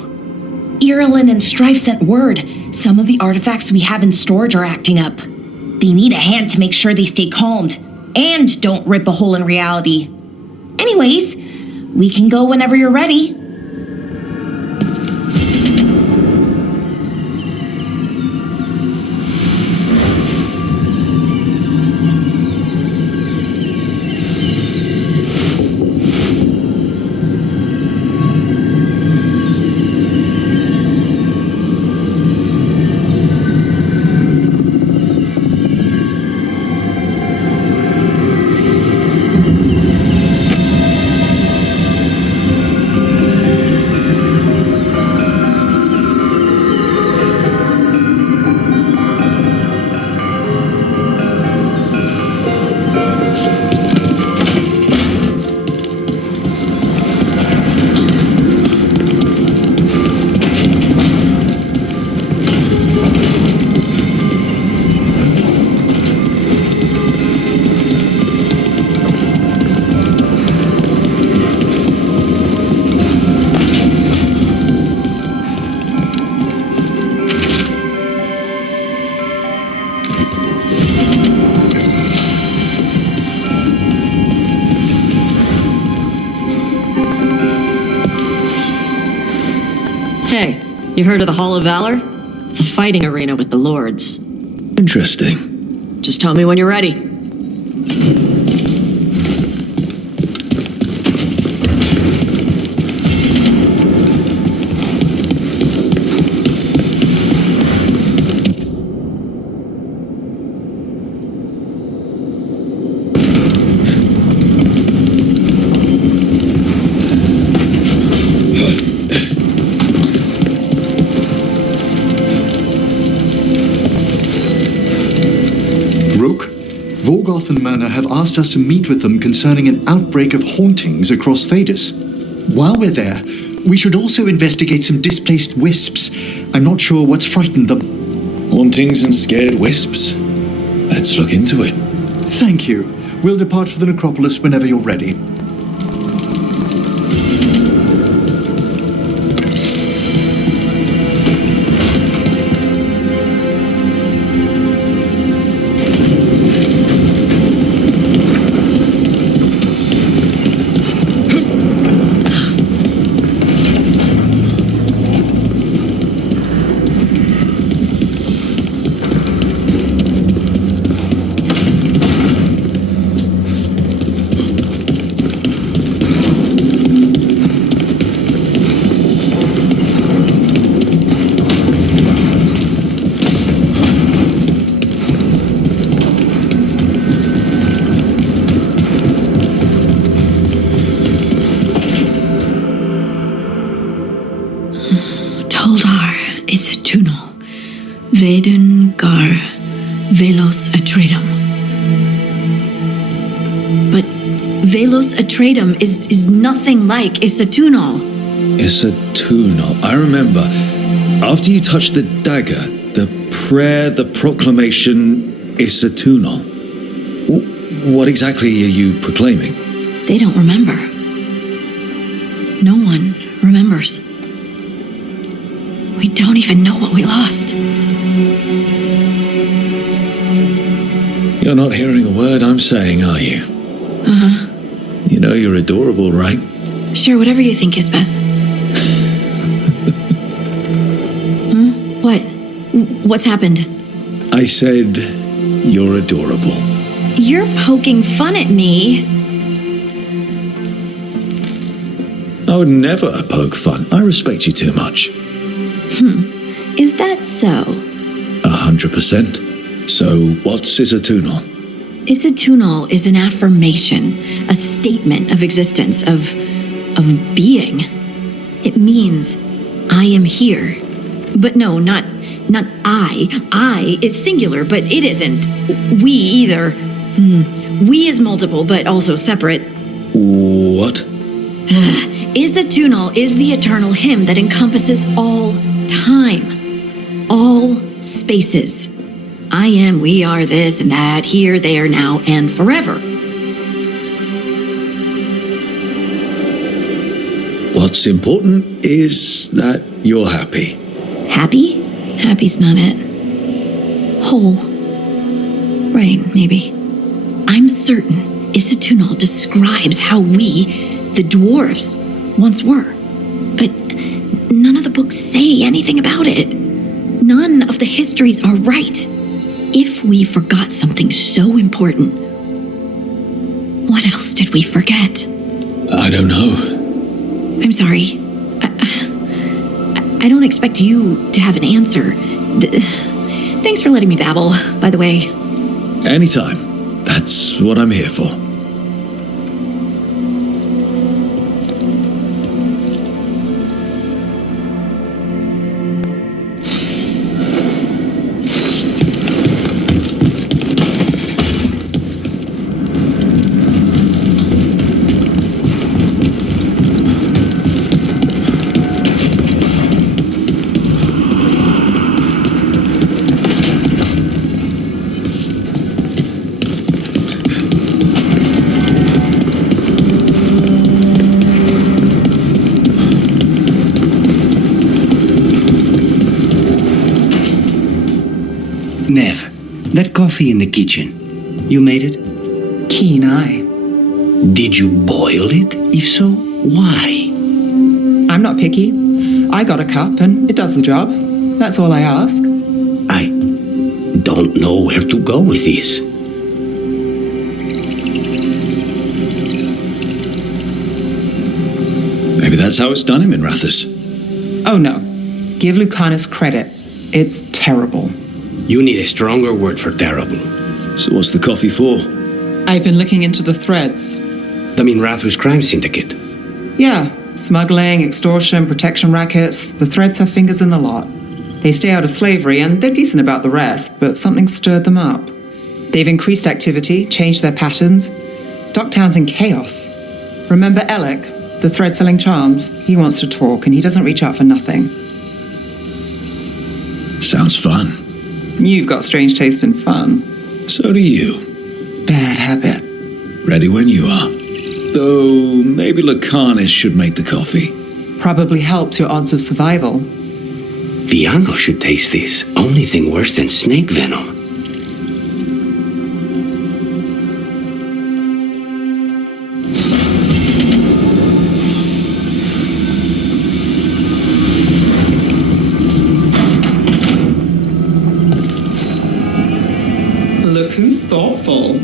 Irilyn and Strife sent word. Some of the artifacts we have in storage are acting up. They need a hand to make sure they stay calmed and don't rip a hole in reality. Anyways, we can go whenever you're ready. Hey, you heard of the Hall of Valor? It's a fighting arena with the lords. Interesting. Just tell me when you're ready. Vorgoth and Myrna have asked us to meet with them concerning an outbreak of hauntings across Thedas. While we're there, we should also investigate some displaced wisps. I'm not sure what's frightened them. Hauntings and scared wisps? Let's look into it. Thank you. We'll depart for the necropolis whenever you're ready. Veilguard, Velos Atreitum. But Velos Atreitum is nothing like Isatunal. Isatunal. I remember. After you touched the dagger, the prayer, the proclamation, Isatunal. What exactly are you proclaiming? They don't remember. No one remembers. We don't even know what we lost. You're not hearing a word I'm saying, are you? Uh-huh. You know you're adorable, right? Sure, whatever you think is best. What? What's happened? I said you're adorable. You're poking fun at me. I would never poke fun. I respect you too much. Is that so? 100%. So, what's Isatunal? Isatunal is an affirmation, a statement of existence, of being. It means, I am here. But no, not I. I is singular, but it isn't. We either. We is multiple, but also separate. What? Isatunal is the eternal hymn that encompasses all time, all spaces. I am, we are, this and that, here, there, now, and forever. What's important is that you're happy. Happy? Happy's not it. Whole. Right, maybe. I'm certain Isatunal describes how we, the dwarves, once were. But none of the books say anything about it. None of the histories are right. If we forgot something so important, what else did we forget? I don't know. I'm sorry. I don't expect you to have an answer. Thanks for letting me babble, by the way. Anytime. That's what I'm here for. Nev, that coffee in the kitchen, you made it? Keen eye. Did you boil it? If so, why? I'm not picky. I got a cup and it does the job. That's all I ask. I don't know where to go with this. Maybe that's how it's done in Minrathous. Oh no. Give Lucanus credit. It's terrible. You need a stronger word for terrible. So what's the coffee for? I've been looking into the threads. The Minrathous crime syndicate. Yeah. Smuggling, extortion, protection rackets. The threads have fingers in the lot. They stay out of slavery and they're decent about the rest, but something stirred them up. They've increased activity, changed their patterns. Docktown's in chaos. Remember Alec, the thread-selling charms? He wants to talk and he doesn't reach out for nothing. Sounds fun. You've got strange taste in fun. So do you. Bad habit. Ready when you are. Though maybe Lucanus should make the coffee. Probably helps your odds of survival. Viango should taste this. Only thing worse than snake venom. Look who's thoughtful.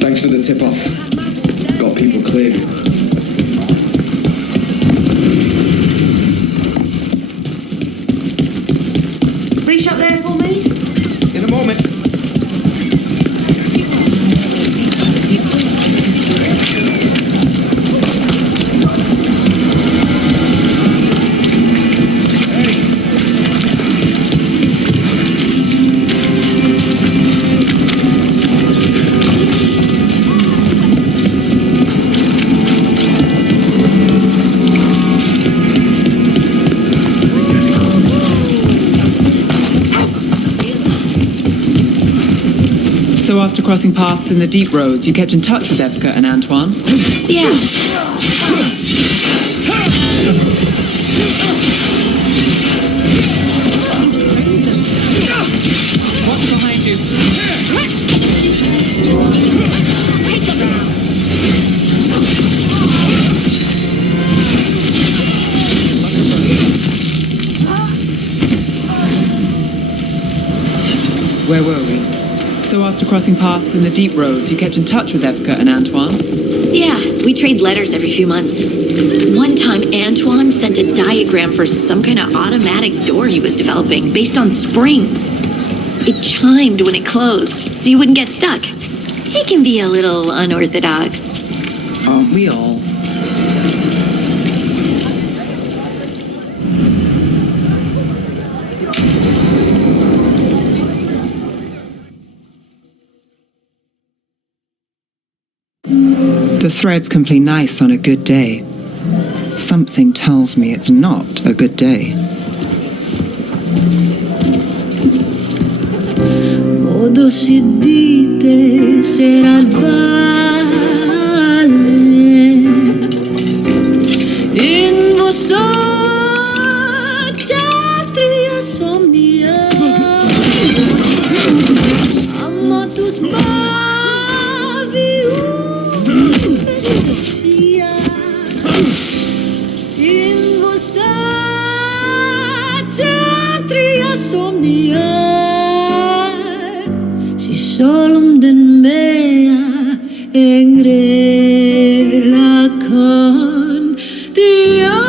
Thanks for the tip-off. Got people cleared. Reach up there for me? In a moment. So after crossing paths in the deep roads, you kept in touch with Evka and Antoine? Yeah. Where were we? So after crossing paths in the deep roads, you kept in touch with Evka and Antoine? Yeah, we trade letters every few months. One time, Antoine sent a diagram for some kind of automatic door he was developing based on springs. It chimed when it closed, so you wouldn't get stuck. He can be a little unorthodox. Aren't we all? The threads can play nice on a good day. Something tells me it's not a good day. Modo si dite sarà il vale in vostro teatria somnia amatus in vostra teatria somnia si solum den mea engrela con Dio.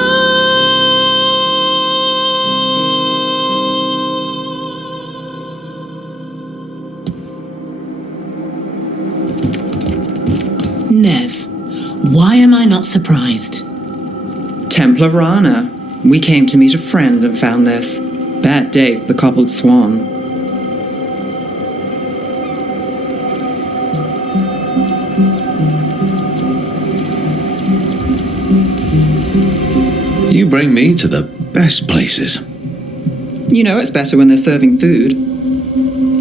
Nev, why am I not surprised? Templar Rana. We came to meet a friend and found this. Bad day for the cobbled swan. You bring me to the best places. You know it's better when they're serving food.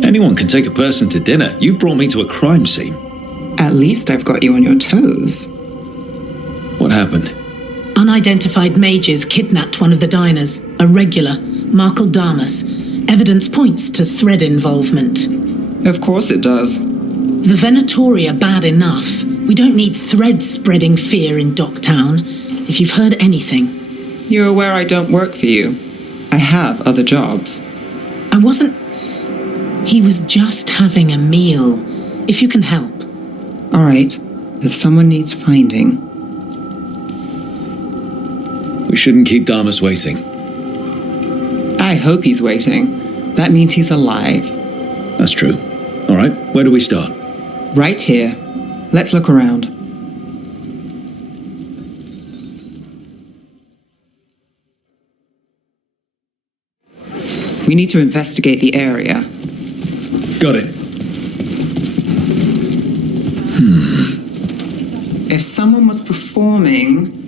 Anyone can take a person to dinner. You've brought me to a crime scene. At least I've got you on your toes. What happened? Unidentified mages kidnapped one of the diners, a regular, Markle Damas. Evidence points to thread involvement. Of course it does. The Venatori are bad enough. We don't need threads spreading fear in Docktown. If you've heard anything. You're aware I don't work for you. I have other jobs. I wasn't... He was just having a meal. If you can help. All right. If someone needs finding... We shouldn't keep Damas waiting. I hope he's waiting. That means he's alive. That's true. All right, where do we start? Right here. Let's look around. We need to investigate the area. Got it. If someone was performing...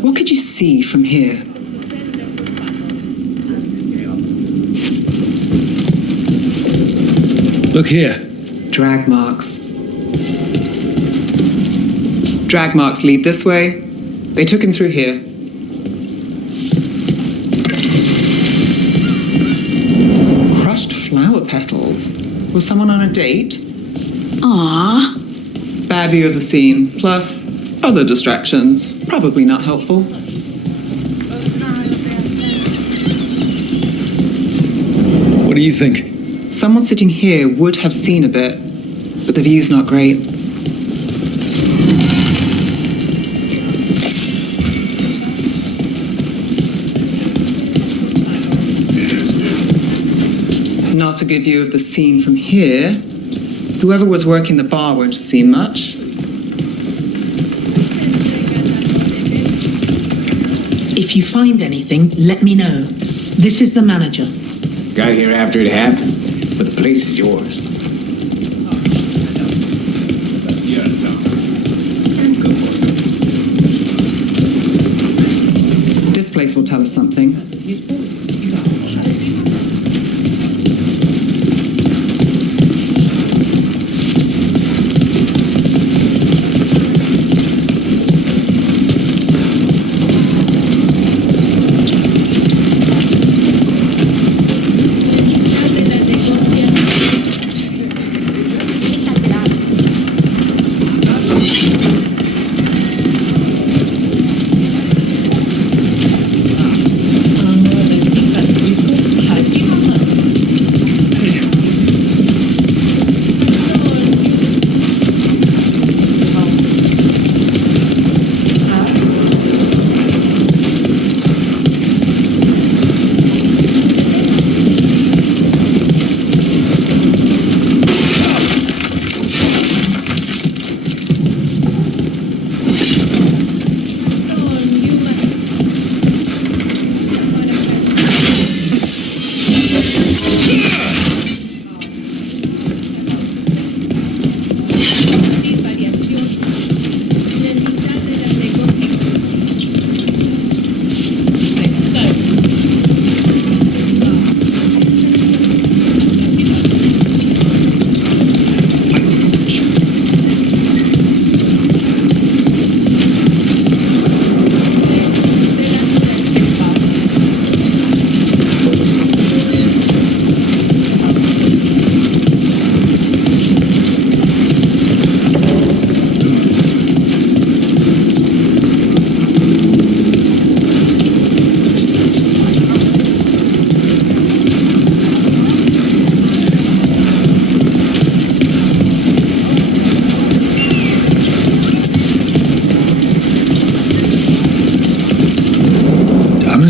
What could you see from here? Look here. Drag marks. Drag marks lead this way. They took him through here. Crushed flower petals. Was someone on a date? Ah. Bad view of the scene. Plus, other distractions. Probably not helpful. What do you think? Someone sitting here would have seen a bit, but the view's not great. Not a good view of the scene from here. Whoever was working the bar won't have seen much. If you find anything, let me know. This is the manager. Got here after it happened, but the place is yours. This place will tell us something.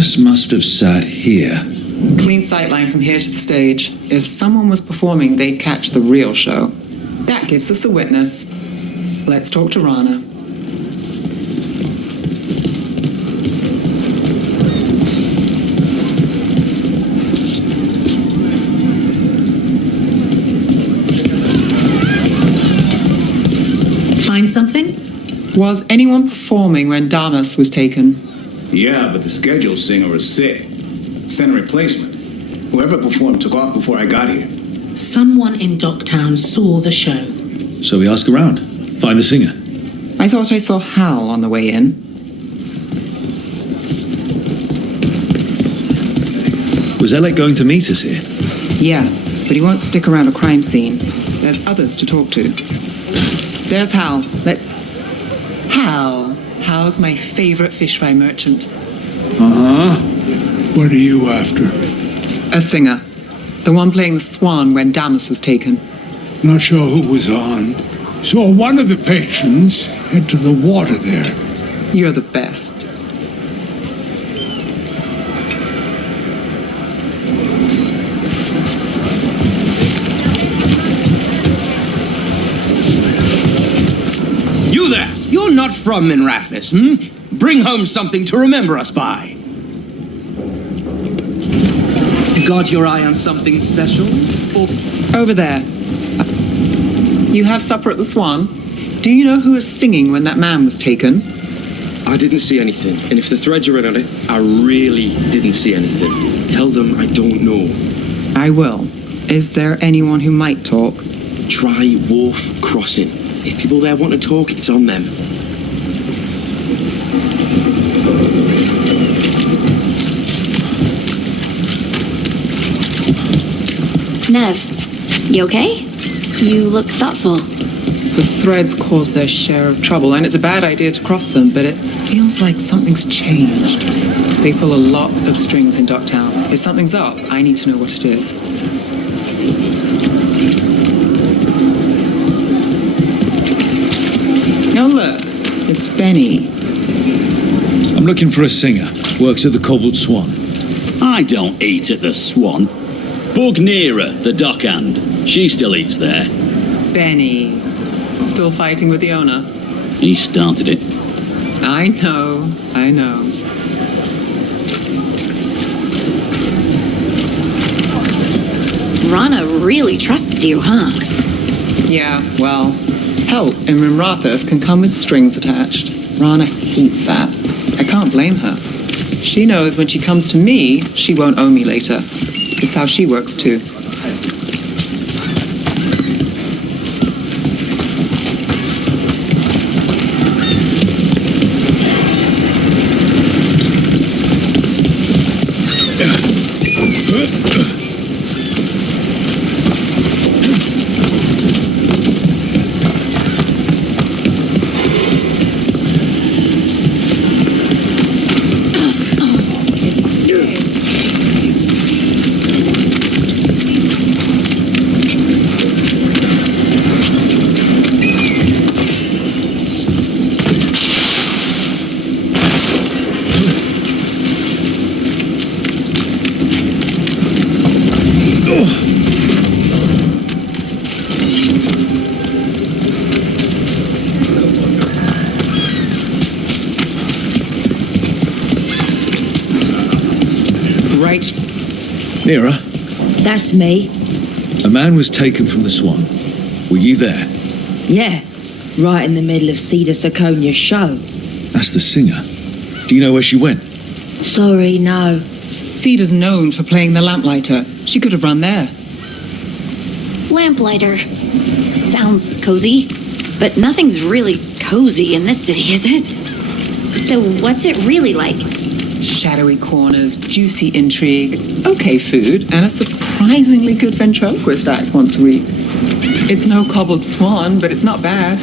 Damas must have sat here. Clean sightline from here to the stage. If someone was performing, they'd catch the real show. That gives us a witness. Let's talk to Rana. Find something? Was anyone performing when Damas was taken? Yeah, but the scheduled singer was sick. Sent a replacement. Whoever performed took off before I got here. Someone in Docktown saw the show. So we ask around. Find the singer. I thought I saw Hal on the way in. Was Alec going to meet us here? Yeah, but he won't stick around a crime scene. There's others to talk to. There's Hal. Hal. Hal's my favorite fish fry merchant. Uh-huh. What are you after? A singer. The one playing the swan when Damas was taken. Not sure who was on. Saw one of the patrons head to the water there. You're the best. You there! You're not from Minrathis, Bring home something to remember us by. Got your eye on something special? Over there. You have supper at the Swan? Do you know who was singing when that man was taken? I didn't see anything, and if the threads are in on it, I really didn't see anything. Tell them I don't know. I will. Is there anyone who might talk? Try Wharf Crossing. If people there want to talk, it's on them. Nev, you okay? You look thoughtful. The threads cause their share of trouble, and it's a bad idea to cross them, but it feels like something's changed. They pull a lot of strings in Docktown. If something's up, I need to know what it is. Oh look, it's Benny. I'm looking for a singer. Works at the Cobbled Swan. I don't eat at the Swan. Bug Nearer, the dockhand. She still eats there. Benny. Still fighting with the owner? He started it. I know. Rana really trusts you, huh? Yeah, well, help in Rimrathas can come with strings attached. Rana hates that. I can't blame her. She knows when she comes to me, she won't owe me later. It's how she works too. Right. Nira, That's me. a man was taken from the Swan. Were you there? Yeah. Right in the middle of Cedar Saconia's show. That's the singer. Do you know where she went? Sorry, no. Cedar's known for playing the lamplighter. She could have run there. Lamplighter. Sounds cozy, but nothing's really cozy in this city, is it? So what's it really like? Shadowy corners, juicy intrigue, okay food, and a surprisingly good ventriloquist act once a week. It's no Cobbled Swan, but it's not bad.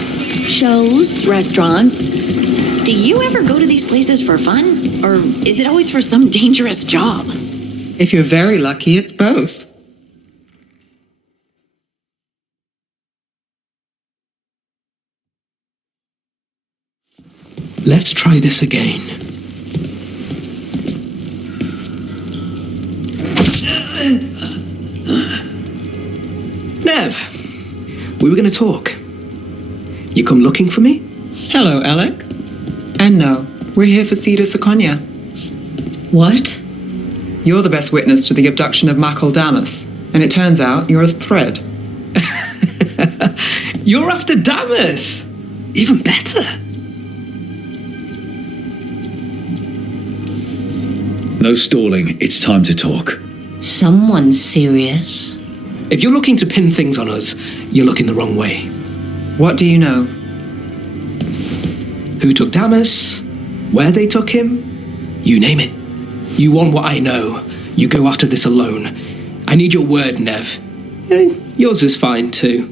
Shows, restaurants. Do you ever go to these places for fun? Or is it always for some dangerous job? If you're very lucky, it's both. Let's try this again. Nev, we were going to talk. You come looking for me? Hello, Alec. And no, we're here for Cedar Seconia. What? You're the best witness to the abduction of Makal Damas, and it turns out you're a thread. You're after Damas! Even better. No stalling, it's time to talk. Someone's serious. If you're looking to pin things on us, you're looking the wrong way. What do you know? Who took Damas? Where they took him? You name it. You want what I know. You go after this alone. I need your word, Nev. Yours is fine, too.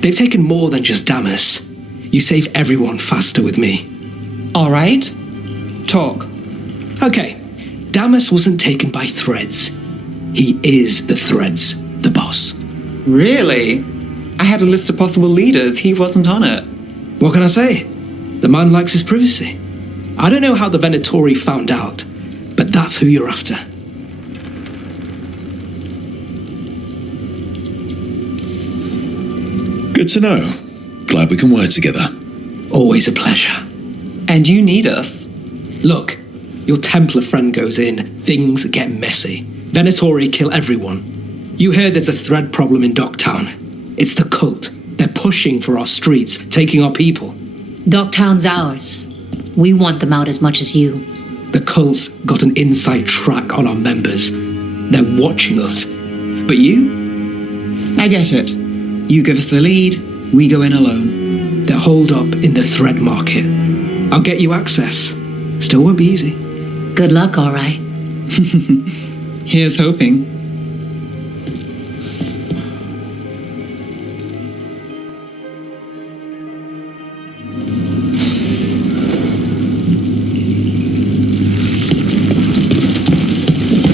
They've taken more than just Damas. You save everyone faster with me. All right. Talk. Okay. Damas wasn't taken by threads. He is the threads, the boss. Really? I had a list of possible leaders. He wasn't on it. What can I say? The man likes his privacy. I don't know how the Venatori found out, but that's who you're after. Good to know. Glad we can work together. Always a pleasure. And you need us. Look, your Templar friend goes in, things get messy. Venatori kill everyone. You heard there's a thread problem in Docktown. It's the cult. They're pushing for our streets, taking our people. Docktown's ours. We want them out as much as you. The cult's got an inside track on our members. They're watching us. But you? I get it. You give us the lead, we go in alone. They're holed up in the thread market. I'll get you access. Still won't be easy. Good luck, all right. Here's hoping.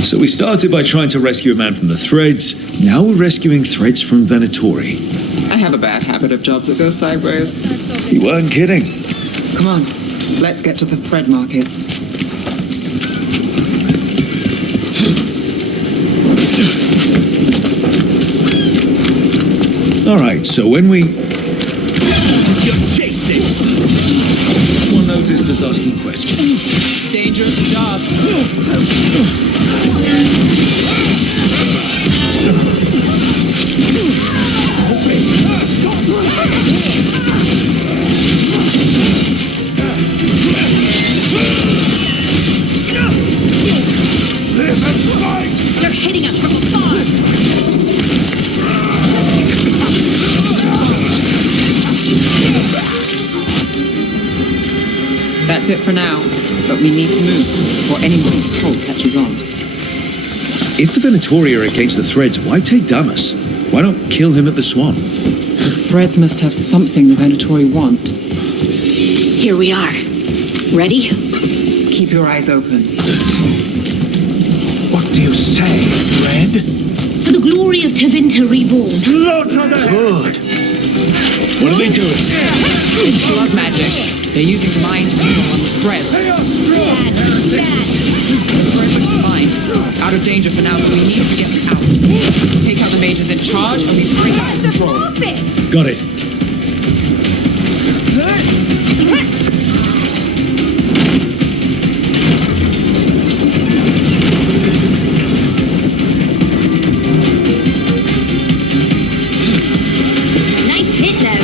So we started by trying to rescue a man from the threads. Now we're rescuing threads from Venatori. I have a bad habit of jobs that go sideways. You weren't kidding. Come on, let's get to the thread market. All right, so when we... You're chasing! Someone noticed us asking questions. Dangerous job. They're hitting us from afar. That's it for now, but we need to move before anyone in the cult catches on. If the Venatori are against the threads, why take Damas? Why not kill him at the Swan? The threads must have something the Venatori want. Here we are. Ready? Keep your eyes open. What do you say, Red? For the glory of Tevinter reborn. Good. What are they doing? It's blood magic. They're using mind control on the threads. Bad. The threads are fine. Out of danger for now, so we need to get them out. Take out the mages in charge, and we bring back control. Got it. Nice hit, Lev.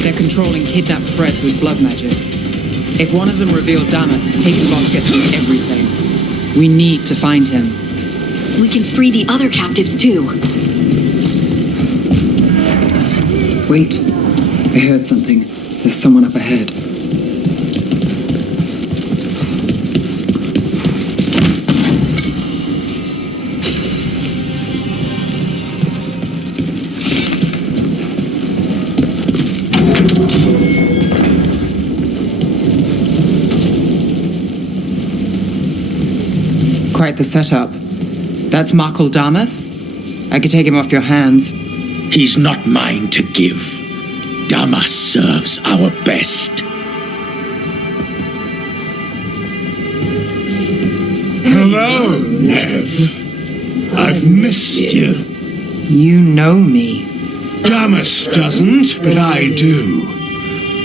They're controlling kidnapped threads with blood magic. If one of them revealed Damas, taking the boss gets through everything. We need to find him. We can free the other captives too. Wait. I heard something. There's someone up ahead. Quite the setup. That's Markle Damas? I could take him off your hands. He's not mine to give. Damas serves our best. Hello, Nev. I've missed you. You know me. Damas doesn't, but I do.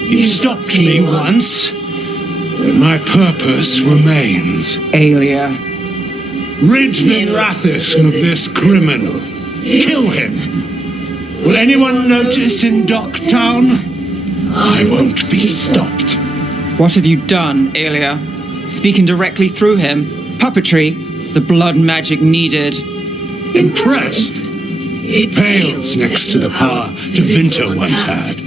You stopped me once, but my purpose remains. Aelia. Rid Minrathis of this criminal. Kill him. Will anyone notice in Docktown? I won't be stopped. What have you done, Aelia? Speaking directly through him? Puppetry? The blood magic needed? Impressed? It pales next to the power Devinter once had.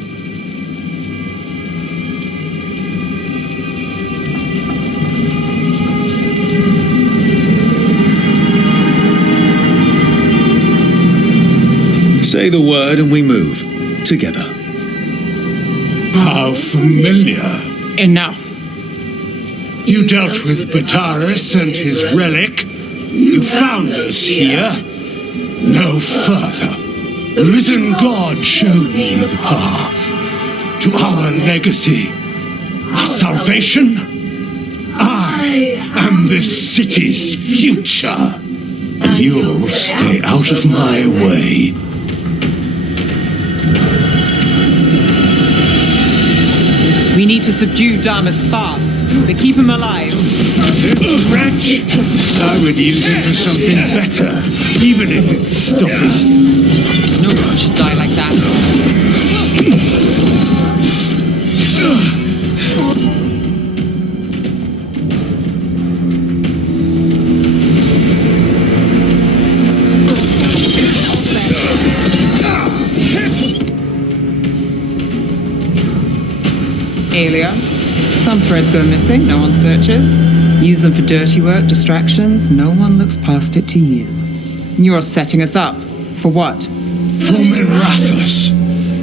Say the word and we move. Together. How familiar. Enough. You dealt with Bataris and his relic. You found us here. No further. The risen God showed me the path to our legacy, our salvation. I am this city's future, and you'll stay out of my way. We need to subdue Damas fast, but keep him alive. Wretch! I would use him for something better, even if it's stopping. No one should die like that. Aelia, some threads go missing, no one searches. Use them for dirty work, distractions, no one looks past it to you. You're setting us up. For what? For Minrathis.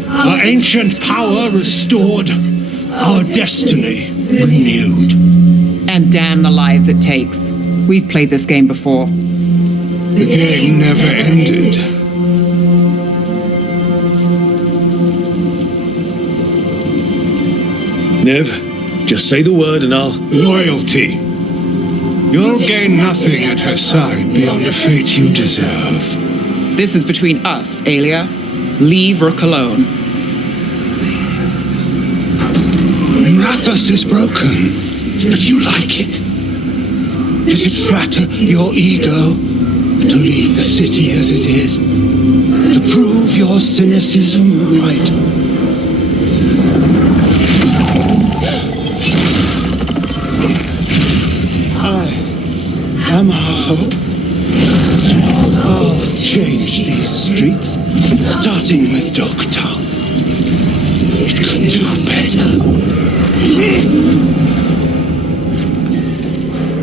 Our ancient power restored, our destiny renewed. And damn the lives it takes. We've played this game before. The game never ended. Nev, just say the word and I'll... Loyalty. You'll gain nothing at her side beyond a fate you deserve. This is between us, Aelia. Leave Rook alone. Minrathis is broken, but you like it. Does it flatter your ego to leave the city as it is? To prove your cynicism right? I am our hope. I'll change these streets, starting with Dogtown. It could do better.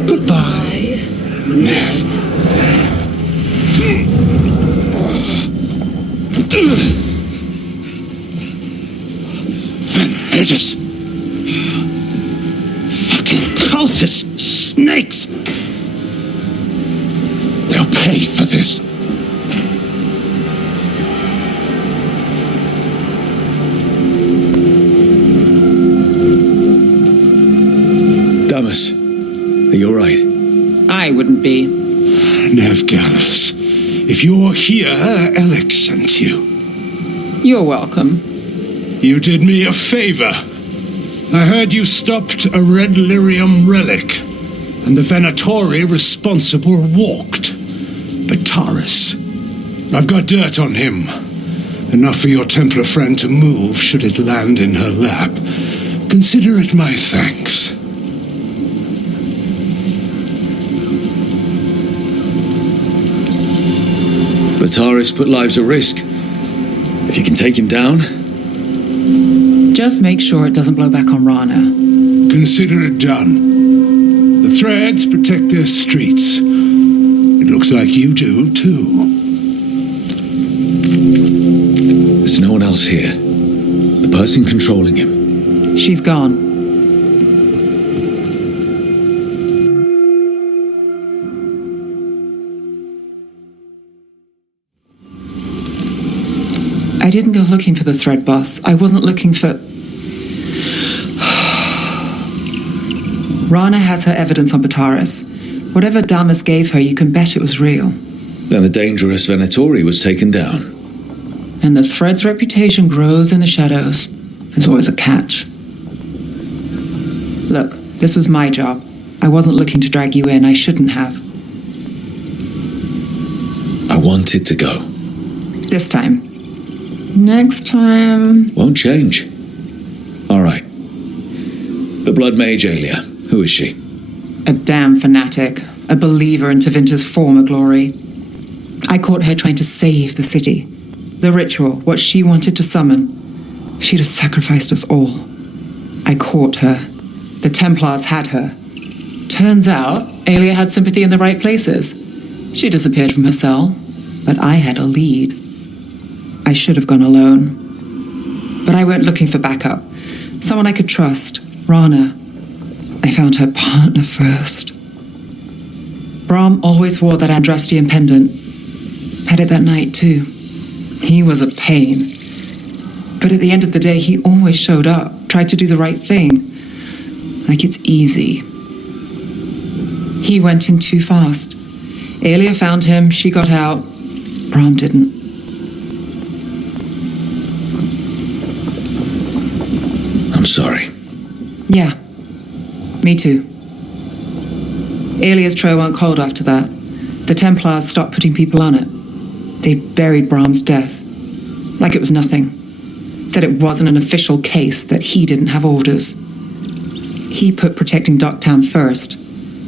Goodbye, Nev. Venheddis. Fucking cultist snakes. They'll pay for this. Damas, are you alright? I wouldn't be. Nev Gallus, if you're here, Alec sent you. You're welcome. You did me a favor. I heard you stopped a red lyrium relic, and the Venatori responsible walked. Bataris. I've got dirt on him, Enough for your Templar friend to move should it land in her lap. Consider it my thanks. Bataris put lives at risk. If you can take him down... Just make sure it doesn't blow back on Rana. Consider it done. The threads protect their streets. It looks like you do, too. There's no one else here. The person controlling him. She's gone. I didn't go looking for the thread boss. I wasn't looking for... Rana has her evidence on Bataris. Whatever Damas gave her, you can bet it was real. Then the dangerous Venatori was taken down. And the thread's reputation grows in the shadows. There's always a catch. Look, this was my job. I wasn't looking to drag you in. I shouldn't have. I wanted to go. This time. Next time... Won't change. All right. The Blood Mage Aelia. Who is she? A damn fanatic. A believer in Tevinter's former glory. I caught her trying to save the city. The ritual, what she wanted to summon. She'd have sacrificed us all. I caught her. The Templars had her. Turns out, Aelia had sympathy in the right places. She disappeared from her cell, but I had a lead. I should have gone alone. But I went looking for backup. Someone I could trust. Rana. I found her partner first. Brahm always wore that Andrastian pendant. Had it that night, too. He was a pain. But at the end of the day, he always showed up, tried to do the right thing. Like it's easy. He went in too fast. Aelia found him, she got out. Brahm didn't. I'm sorry. Yeah. Me too. Aelia's trail went cold after that. The Templars stopped putting people on it. They buried Brahm's death. Like it was nothing. Said it wasn't an official case, that he didn't have orders. He put protecting Docktown first.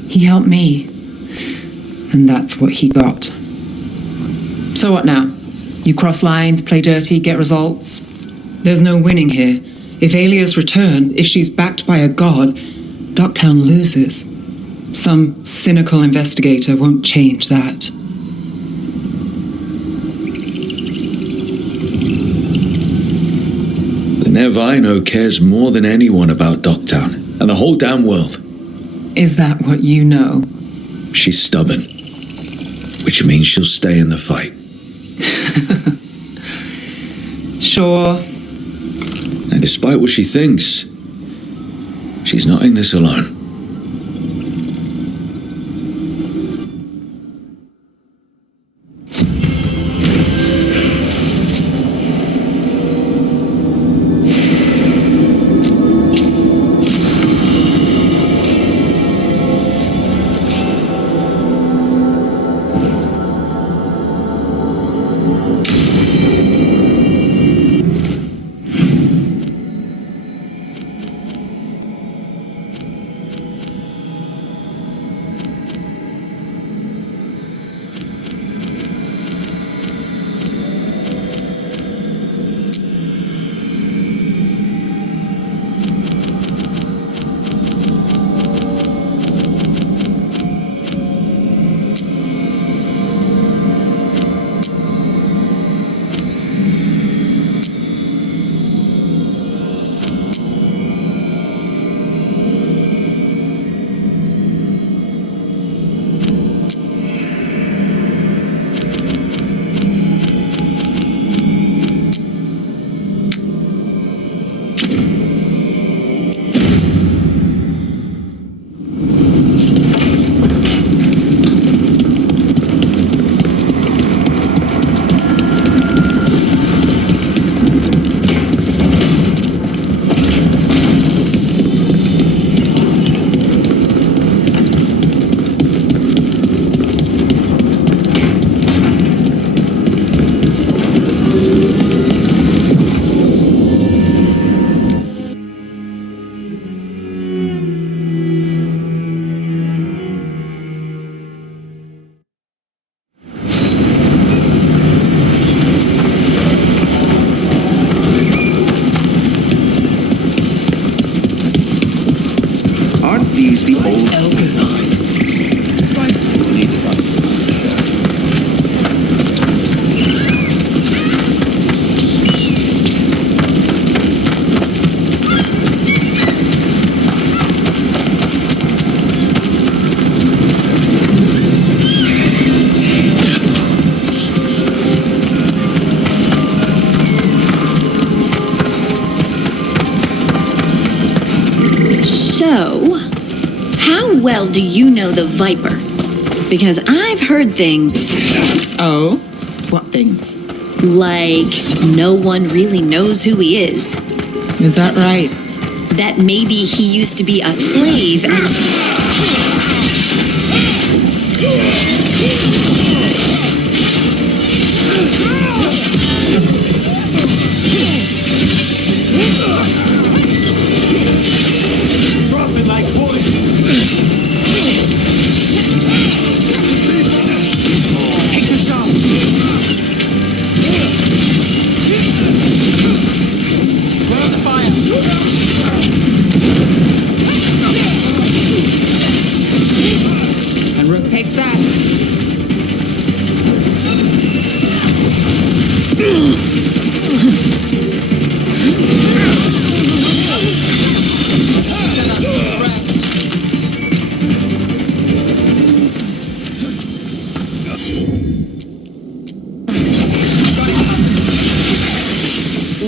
He helped me. And that's what he got. So what now? You cross lines, play dirty, get results? There's no winning here. If Aelia's returned, if she's backed by a god, Docktown loses. Some cynical investigator won't change that. The Nev I know cares more than anyone about Docktown, and the whole damn world. Is that what you know? She's stubborn, which means she'll stay in the fight. Sure. And despite what she thinks, she's not in this alone. these the old... So, how well do you know the Viper? Because I've heard things. Oh? What things? Like, no one really knows who he is. Is that right? That maybe he used to be a slave and... And Rook takes that.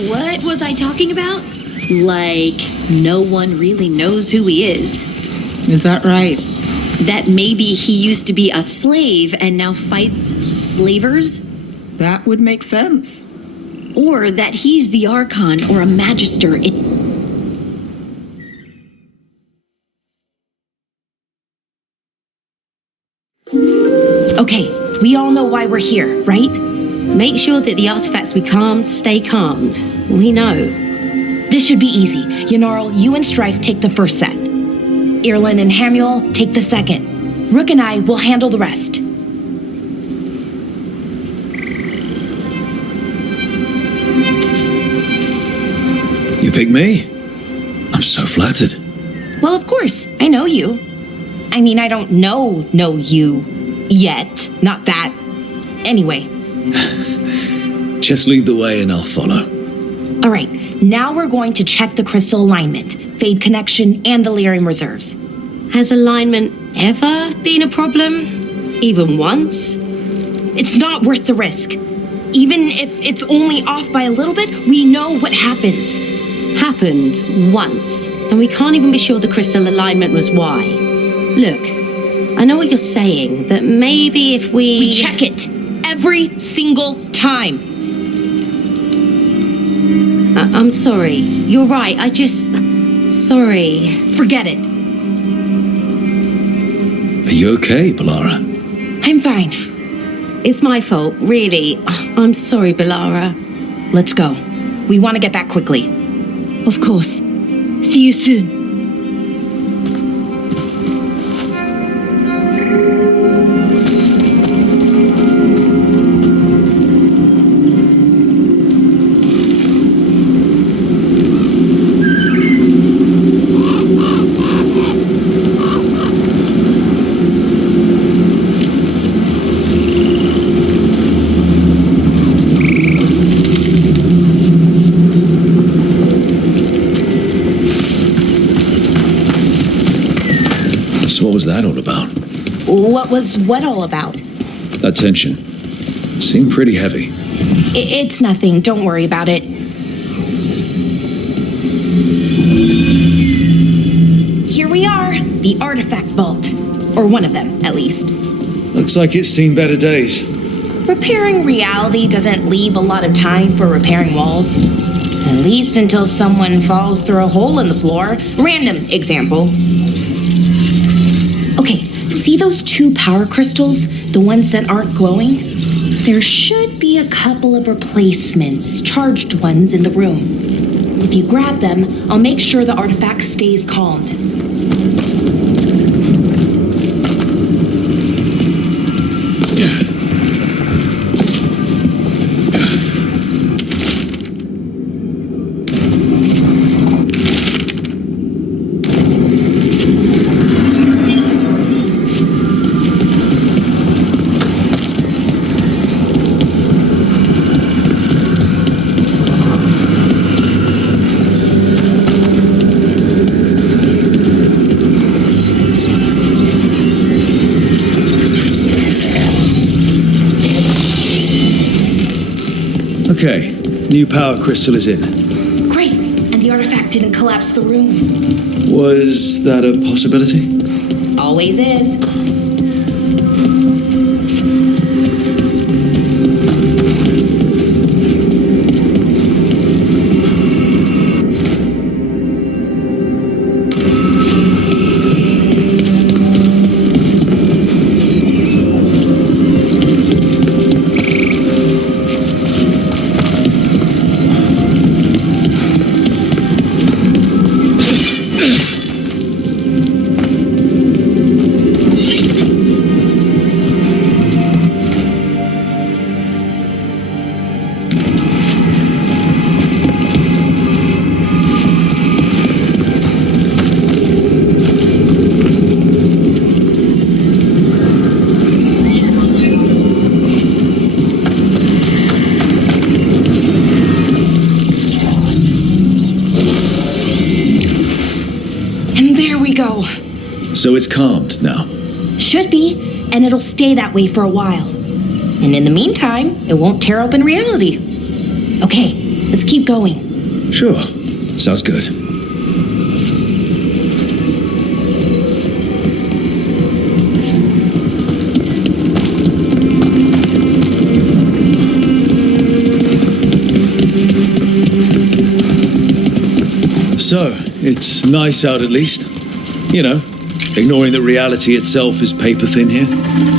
What was I talking about? Like, no one really knows who he is. Is that right? That maybe he used to be a slave and now fights slavers? That would make sense. Or that he's the Archon or a Magister. Okay, we all know why we're here, right? Make sure that the artifacts we calmed stay calmed. We know. This should be easy. Yanarl, you and Strife take the first set. Irlin and Hamuel take the second. Rook and I will handle the rest. You pick me? I'm so flattered. Well, of course, I know you. I mean, I don't know you yet. Not that. Anyway. Just lead the way and I'll follow. All right, now we're going to check the crystal alignment, fade connection, and the lyrium reserves. Has alignment ever been a problem? Even once? It's not worth the risk. Even if it's only off by a little bit, we know what happens. Happened once, and we can't even be sure the crystal alignment was why. Look, I know what you're saying, but maybe if We check it every single time. I'm sorry. You're right. Sorry. Forget it. Are you okay, Balara? I'm fine. It's my fault, really. I'm sorry, Balara. Let's go. We want to get back quickly. Of course. See you soon. So what was that all about? What was what all about? That tension. Seemed pretty heavy. It's nothing. Don't worry about it. Here we are. The artifact vault. Or one of them, at least. Looks like it's seen better days. Repairing reality doesn't leave a lot of time for repairing walls. At least until someone falls through a hole in the floor. Random example. Okay, see those two power crystals? The ones that aren't glowing? There should be a couple of replacements, charged ones, in the room. If you grab them, I'll make sure the artifact stays calmed. Okay, new power crystal is in. Great. And the artifact didn't collapse the room. Was that a possibility? Always is. So it's calmed now? Should be, and it'll stay that way for a while. And in the meantime, it won't tear open reality. Okay, let's keep going. Sure. Sounds good. So, it's nice out at least. You know, ignoring that reality itself is paper thin here.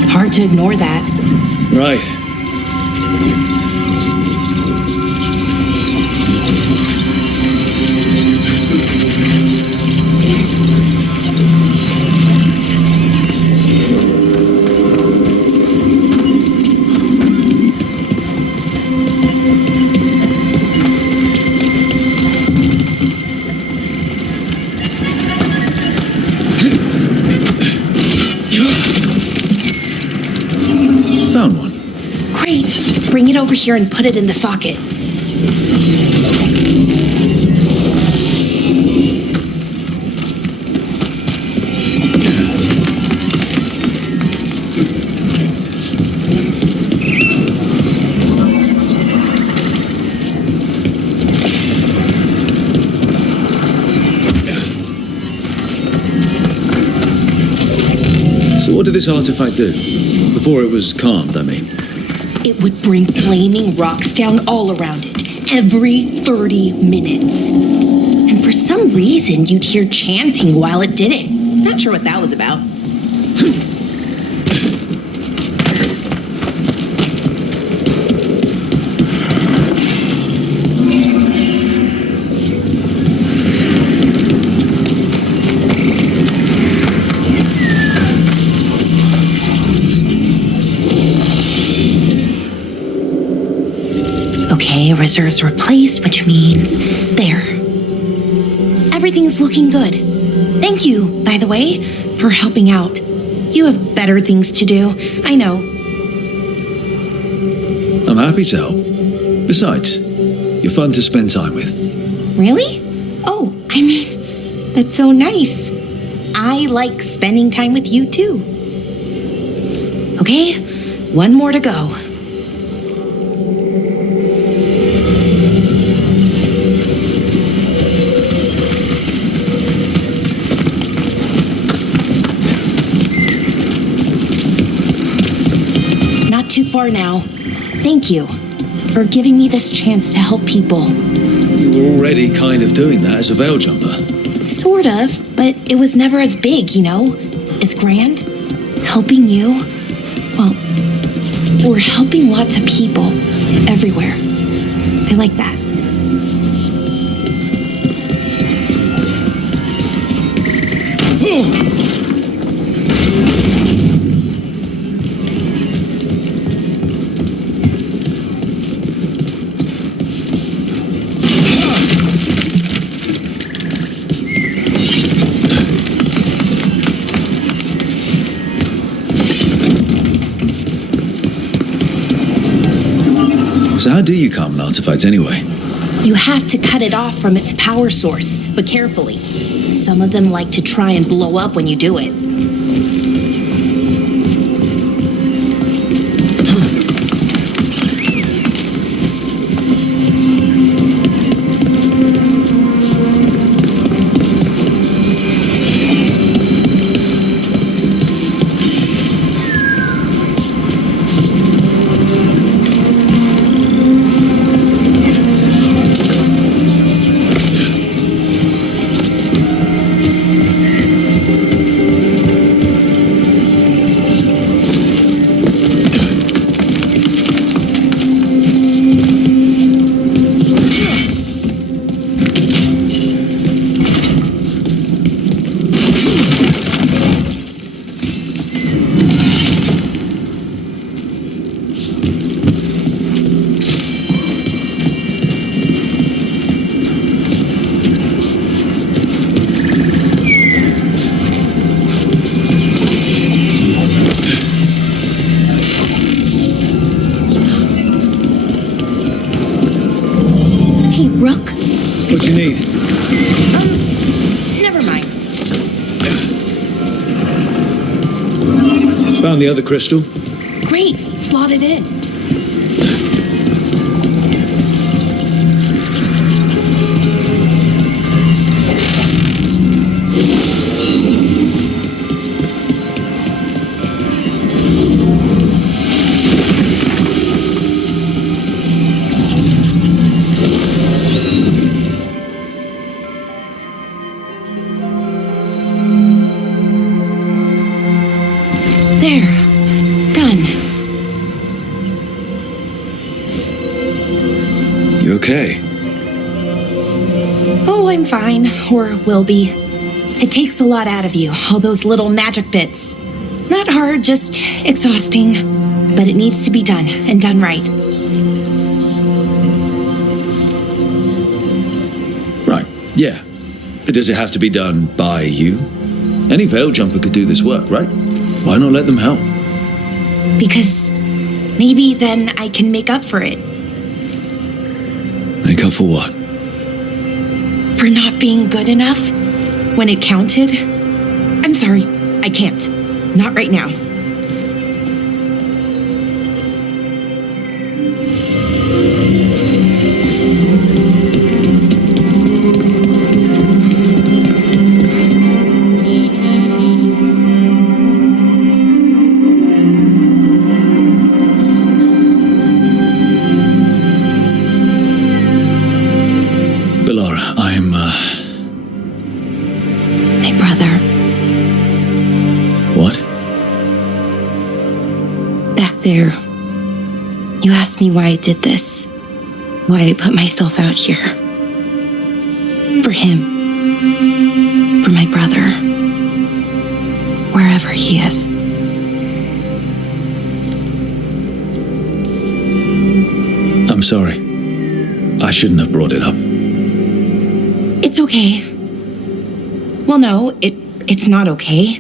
Hard to ignore that. Right. Bring it over here and put it in the socket. So what did this artifact do? Before it was calmed, I mean. It would bring flaming rocks down all around it, every 30 minutes. And for some reason, you'd hear chanting while it did it. Not sure what that was about. Okay, reserves replaced, which means there. Everything's looking good. Thank you, by the way, for helping out. You have better things to do, I know. I'm happy to help. Besides, you're fun to spend time with. Really? Oh, I mean, that's so nice. I like spending time with you, too. Okay, one more to go. Too far now. Thank you for giving me this chance to help people. You were already kind of doing that as a veil jumper. Sort of, but it was never as big, you know? As grand. Helping you. Well, we're helping lots of people everywhere. I like that. So how do you calm an artifact anyway? You have to cut it off from its power source, but carefully. Some of them like to try and blow up when you do it. you need? Never mind. Found the other crystal. Great, slot it in. There. Done. You okay? Oh, I'm fine. Or will be. It takes a lot out of you, all those little magic bits. Not hard, just exhausting. But it needs to be done, and done right. Right, yeah. But does it have to be done by you? Any veil jumper could do this work, right? Why not let them help? Because maybe then I can make up for it. Make up for what? For not being good enough when it counted. I'm sorry, I can't. Not right now. My brother. What? Back there, you asked me why I did this. Why I put myself out here. For him. For my brother. Wherever he is. I'm sorry. I shouldn't have brought it up. It's okay. Well, no, it's not okay.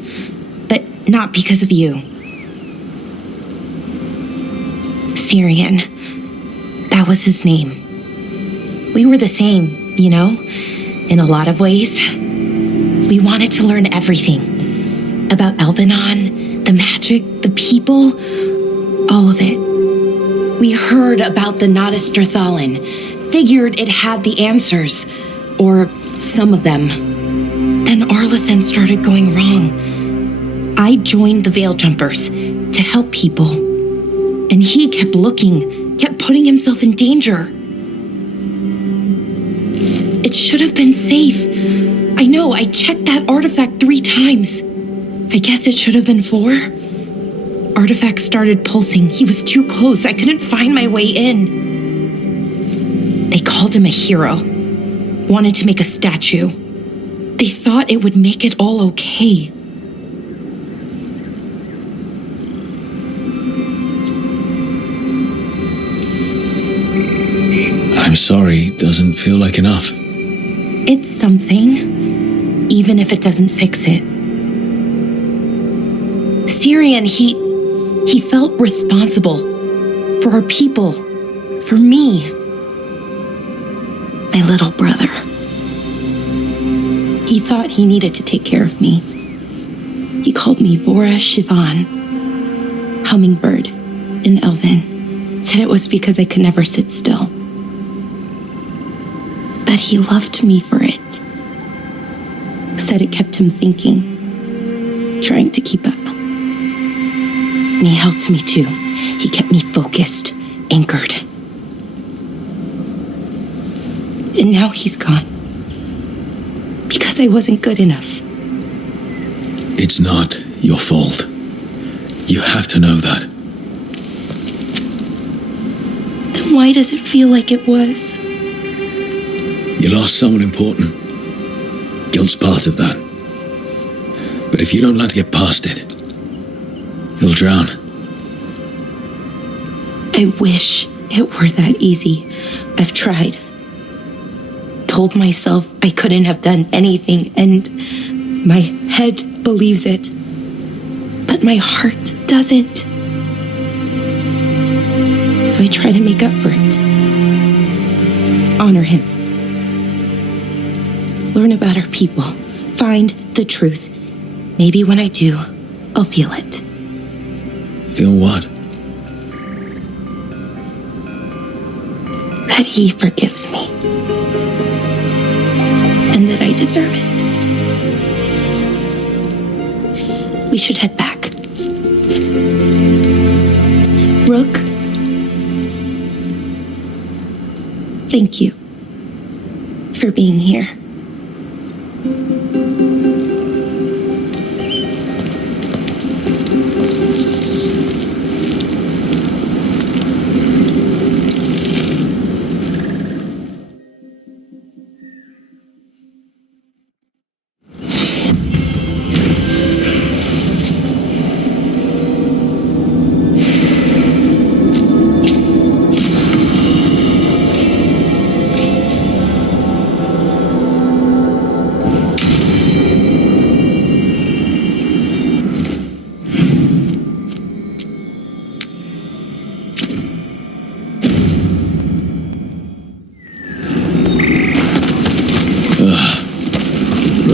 But not because of you. Syrian. That was his name. We were the same, you know? In a lot of ways. We wanted to learn everything. About Elvenon, the magic, the people, all of it. We heard about the Nodistrathalin, figured it had the answers, or some of them. Then Arlathan started going wrong. I joined the Veil Jumpers to help people. And he kept looking, kept putting himself in danger. It should have been safe. I know, I checked that artifact 3 times. I guess it should have been 4. Artifact started pulsing. He was too close. I couldn't find my way in. They called him a hero. Wanted to make a statue. They thought it would make it all okay. I'm sorry, doesn't feel like enough. It's something, even if it doesn't fix it. Syrian, he felt responsible for our people, for me, my little brother. He thought he needed to take care of me. He called me Vora Shivan, hummingbird in Elven. Said it was because I could never sit still. But he loved me for it. Said it kept him thinking, trying to keep up. And he helped me too. He kept me focused, anchored. And now he's gone. Because I wasn't good enough. It's not your fault. You have to know that. Then why does it feel like it was? You lost someone important. Guilt's part of that. But if you don't learn to get past it, you'll drown. I wish it were that easy. I've tried. Told myself I couldn't have done anything, and my head believes it. But my heart doesn't. So I try to make up for it. Honor him. learn about our people, find the truth. Maybe when I do, I'll feel it. Feel what? That he forgives me. And that I deserve it. We should head back. Rook, thank you for being here.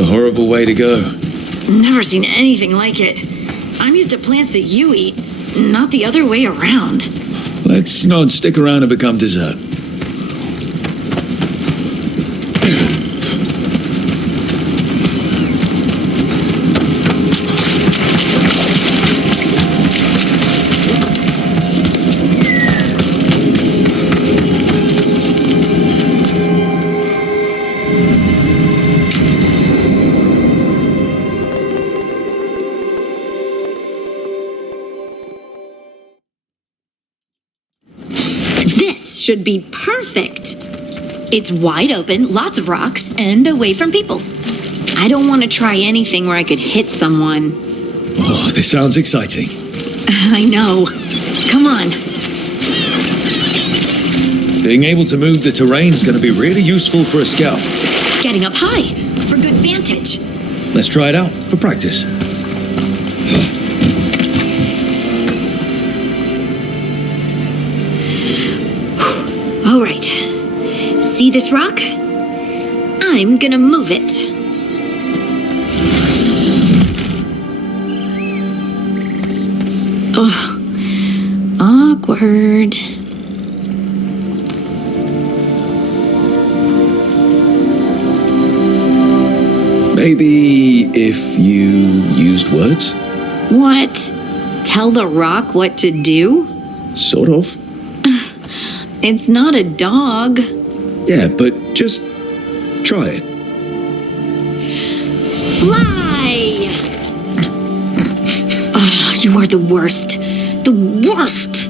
Horrible way to go. Never seen anything like it. I'm used to plants that you eat, not the other way around. Let's not stick around and become dessert. Should be perfect. It's wide open, lots of rocks, and away from people. I don't want to try anything where I could hit someone. Oh, this sounds exciting. I know. Come on. Being able to move the terrain's going to be really useful for a scout. Getting up high for good vantage. Let's try it out for practice. All right. See this rock? I'm gonna move it. Oh, awkward. Maybe if you used words? What? Tell the rock what to do? Sort of. It's not a dog. Yeah, but just try it. Fly! Oh, you are the worst. The worst!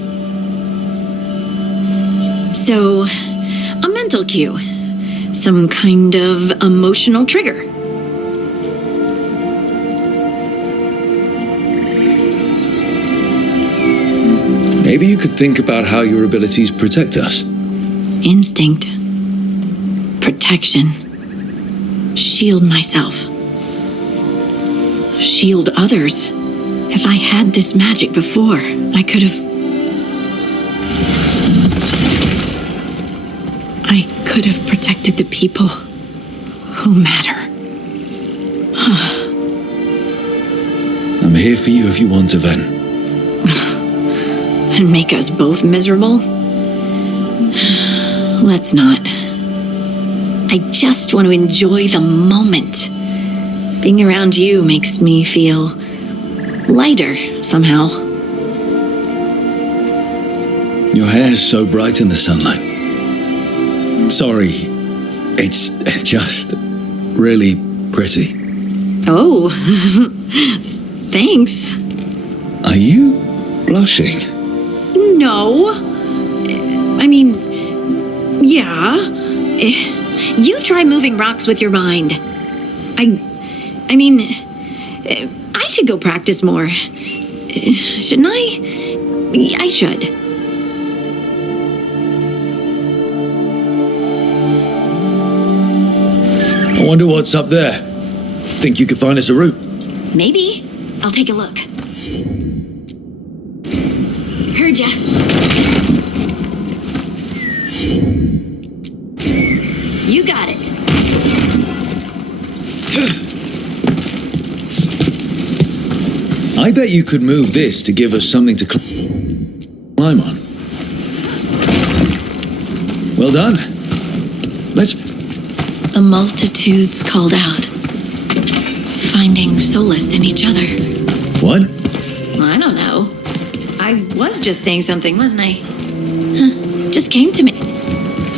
So, a mental cue. Some kind of emotional trigger. Maybe you could think about how your abilities protect us. Instinct. Protection. Shield myself. Shield others. If I had this magic before, I could have... I could have protected the people who matter. I'm here for you if you want to, Ven. And make us both miserable? Let's not. I just want to enjoy the moment. Being around you makes me feel lighter somehow. Your hair's so bright in the sunlight. Sorry, it's just really pretty. Oh, thanks. Are you blushing? No. I mean, yeah. You try moving rocks with your mind. I mean, I should go practice more. Shouldn't I? I should. I wonder what's up there. Think you could find us a route? Maybe. I'll take a look. Heard ya. You got it. I bet you could move this to give us something to climb on. Well done. Let's... The multitudes called out, finding solace in each other. What? I don't know. I was just saying something, wasn't I? Huh. Just came to me.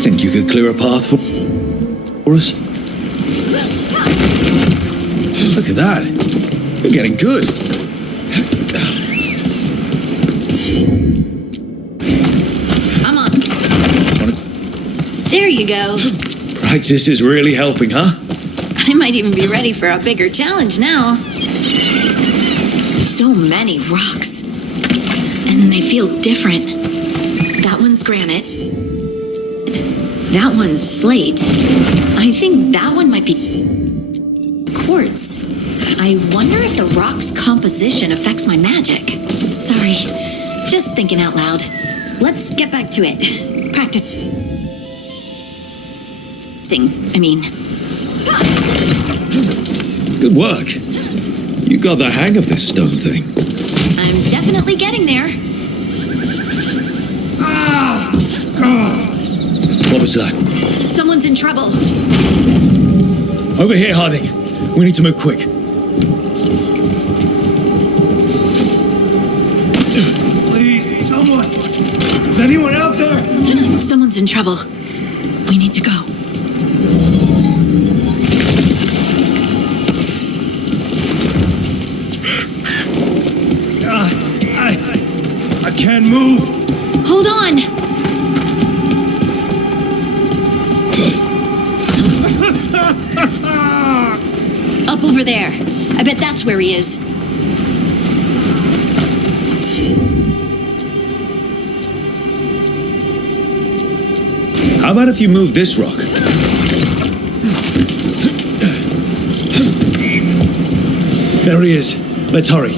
Think you could clear a path for us? Look at that. You're getting good. Come on. There you go. Practice is really helping, huh? I might even be ready for a bigger challenge now. So many rocks. And they feel different. That one's granite. That one's slate. I think that one might be quartz. I wonder if the rock's composition affects my magic. Sorry, just thinking out loud. Let's get back to it. Practicing, I mean. Good work. You got the hang of this stone thing. I'm definitely getting there. What was that? Someone's in trouble. Over here, Harding. We need to move quick. Please, someone! Is anyone out there? Someone's in trouble. We need to go. I can't move. Hold on. Up over there. I bet that's where he is. How about if you move this rock? There he is. Let's hurry.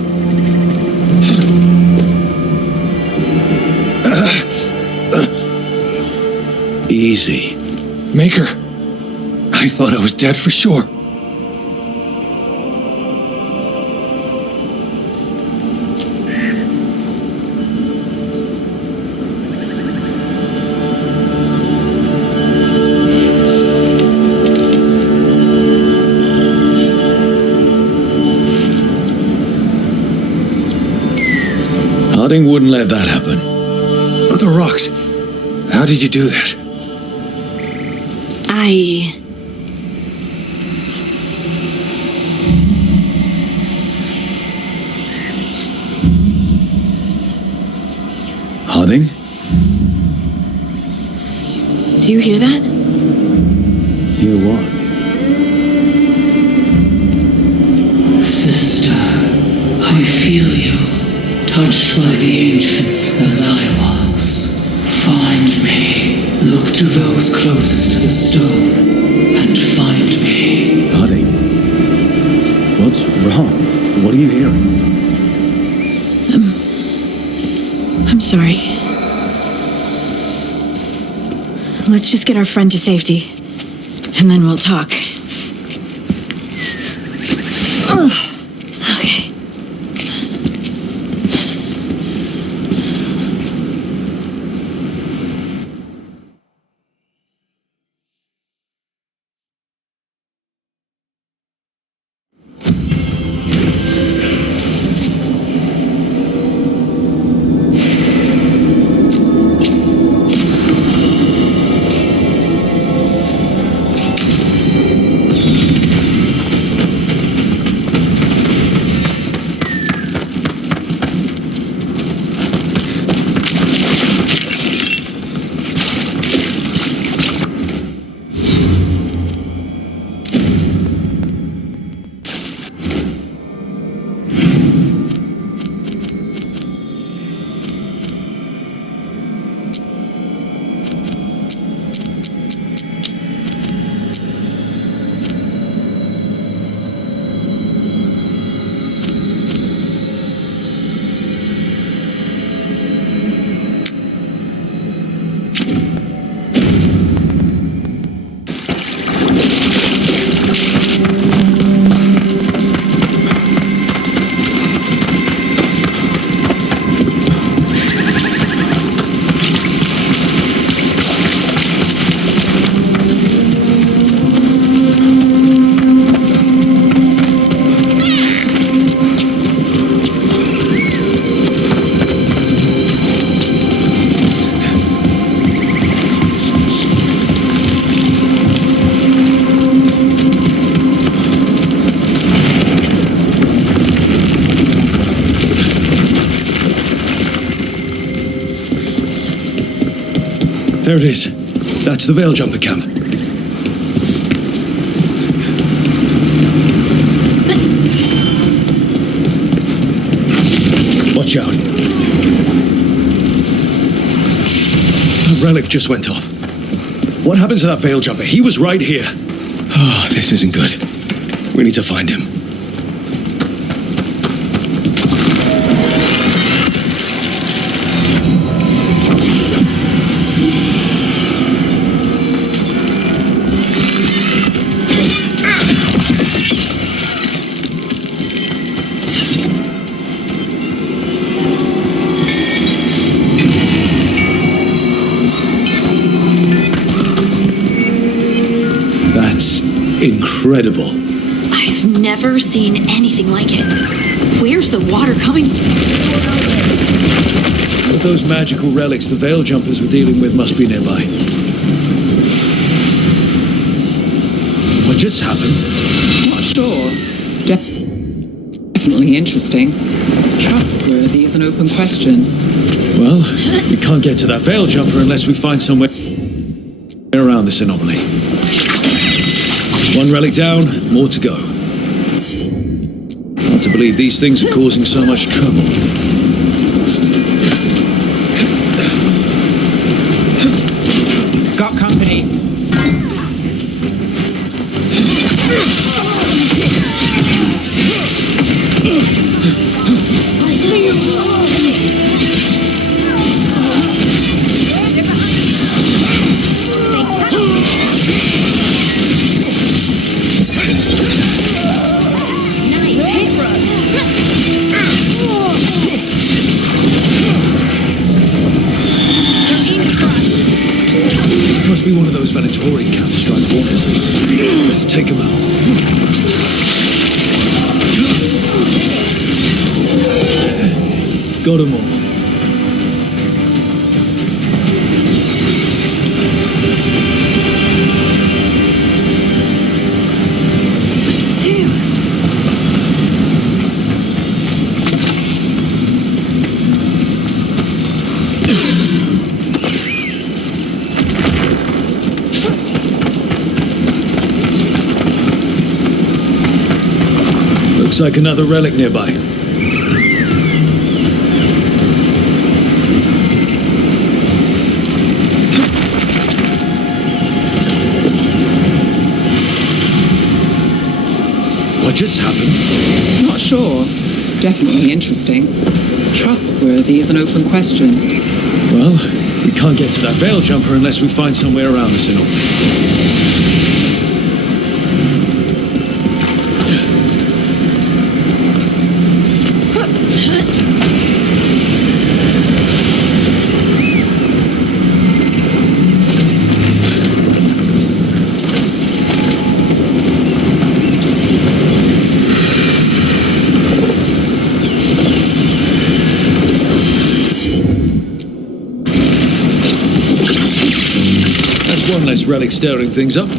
Easy. Maker, I thought I was dead for sure. Harding wouldn't let that happen. The rocks. How did you do that? Harding? Do you hear that? Hear what? Sister, I feel you, touched by the ancients as I was. Find me. Look to those closest to the stone, and find me. Harding? What's wrong? What are you hearing? I'm sorry. Let's just get our friend to safety, and then we'll talk. Okay. There it is. That's the Veil Jumper camp. Watch out. That relic just went off. What happened to that Veil Jumper? He was right here. Oh, this isn't good. We need to find him. Incredible. I've never seen anything like it. Where's the water coming? With those magical relics the Veil Jumpers were dealing with must be nearby. What just happened? Not sure. Definitely interesting. Trustworthy is an open question. Well, we can't get to that Veil Jumper unless we find somewhere around this anomaly. One relic down, more to go. Hard to believe these things are causing so much trouble. Got company. Must be one of those Venatori camps trying to warn us. Let's take him out. Got them all. Looks like another relic nearby. What just happened? Not sure. Definitely interesting. Trustworthy is an open question. Well, we can't get to that Veil Jumper unless we find somewhere around this anomaly. One less relic stirring things up.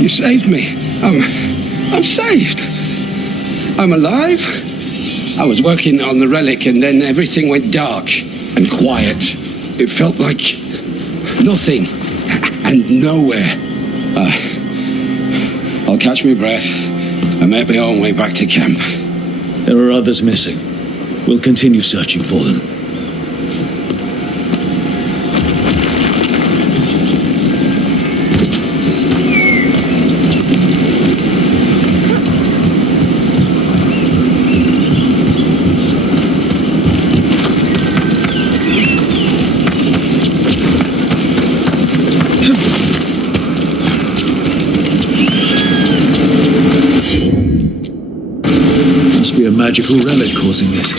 You saved me. I'm saved. I'm alive. I was working on the relic and then everything went dark and quiet. It felt like nothing and nowhere. I'll catch my breath. I made my own way back to camp. There are others missing. We'll continue searching for them. Must be a magical relic causing this.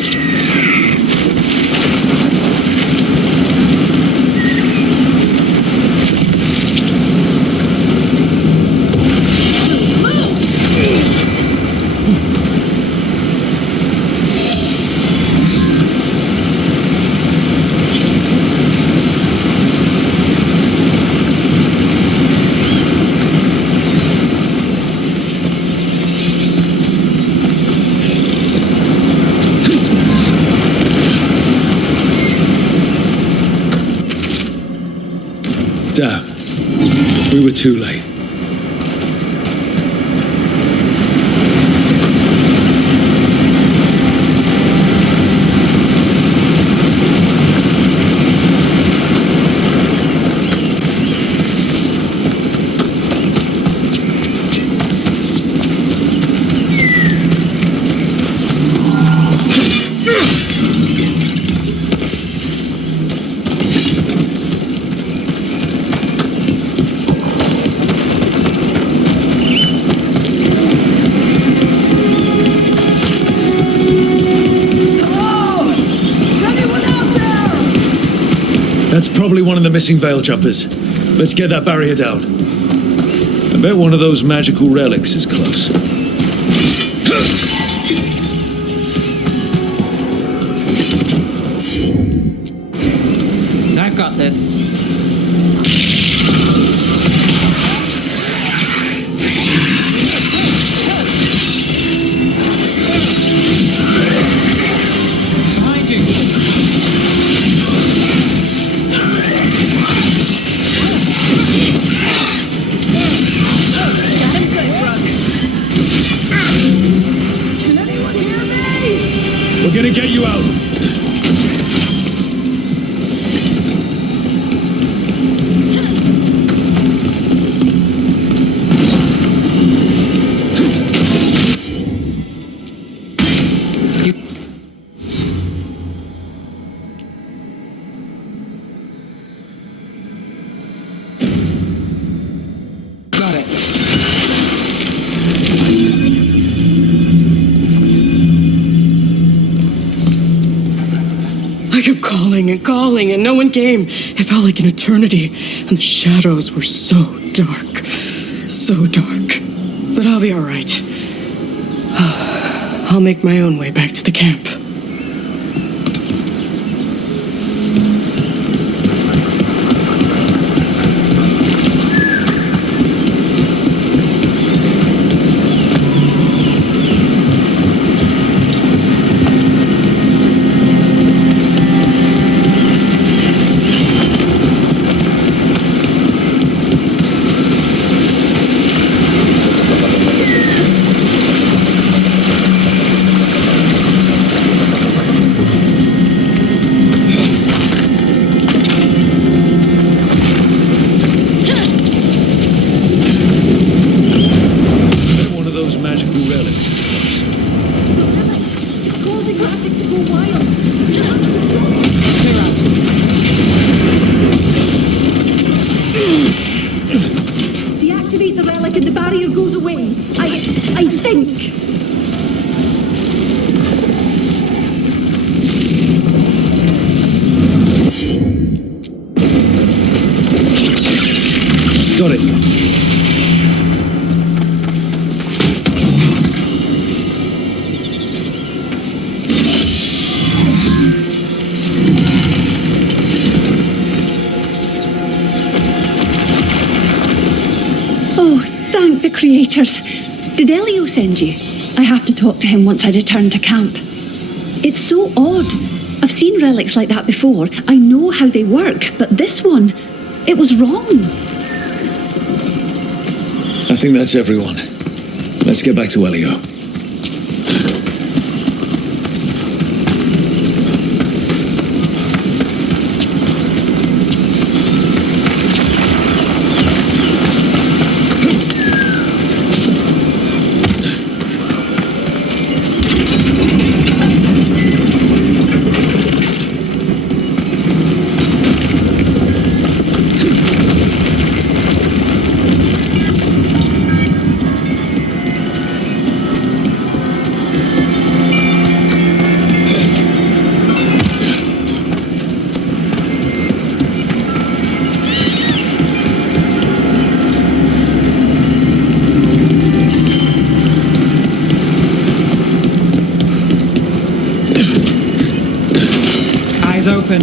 Damn. We were too late. That's probably one of the missing veil jumpers. Let's get that barrier down. I bet one of those magical relics is close. I've got this. We're gonna get you out. Got it. I kept calling and no one came. It felt like an eternity, and the shadows were so dark. So dark. But I'll be all right. I'll make my own way back to the camp. Deactivate the relic and the barrier goes away. I think. Got it. Thank the creators. Did Elio send you? I have to talk to him once I return to camp. It's so odd. I've seen relics like that before. I know how they work, but this one, it was wrong. I think that's everyone. Let's get back to Elio. Eyes open.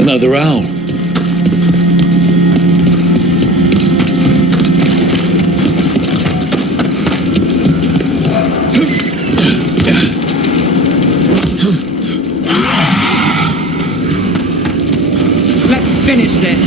Another owl. Let's finish this.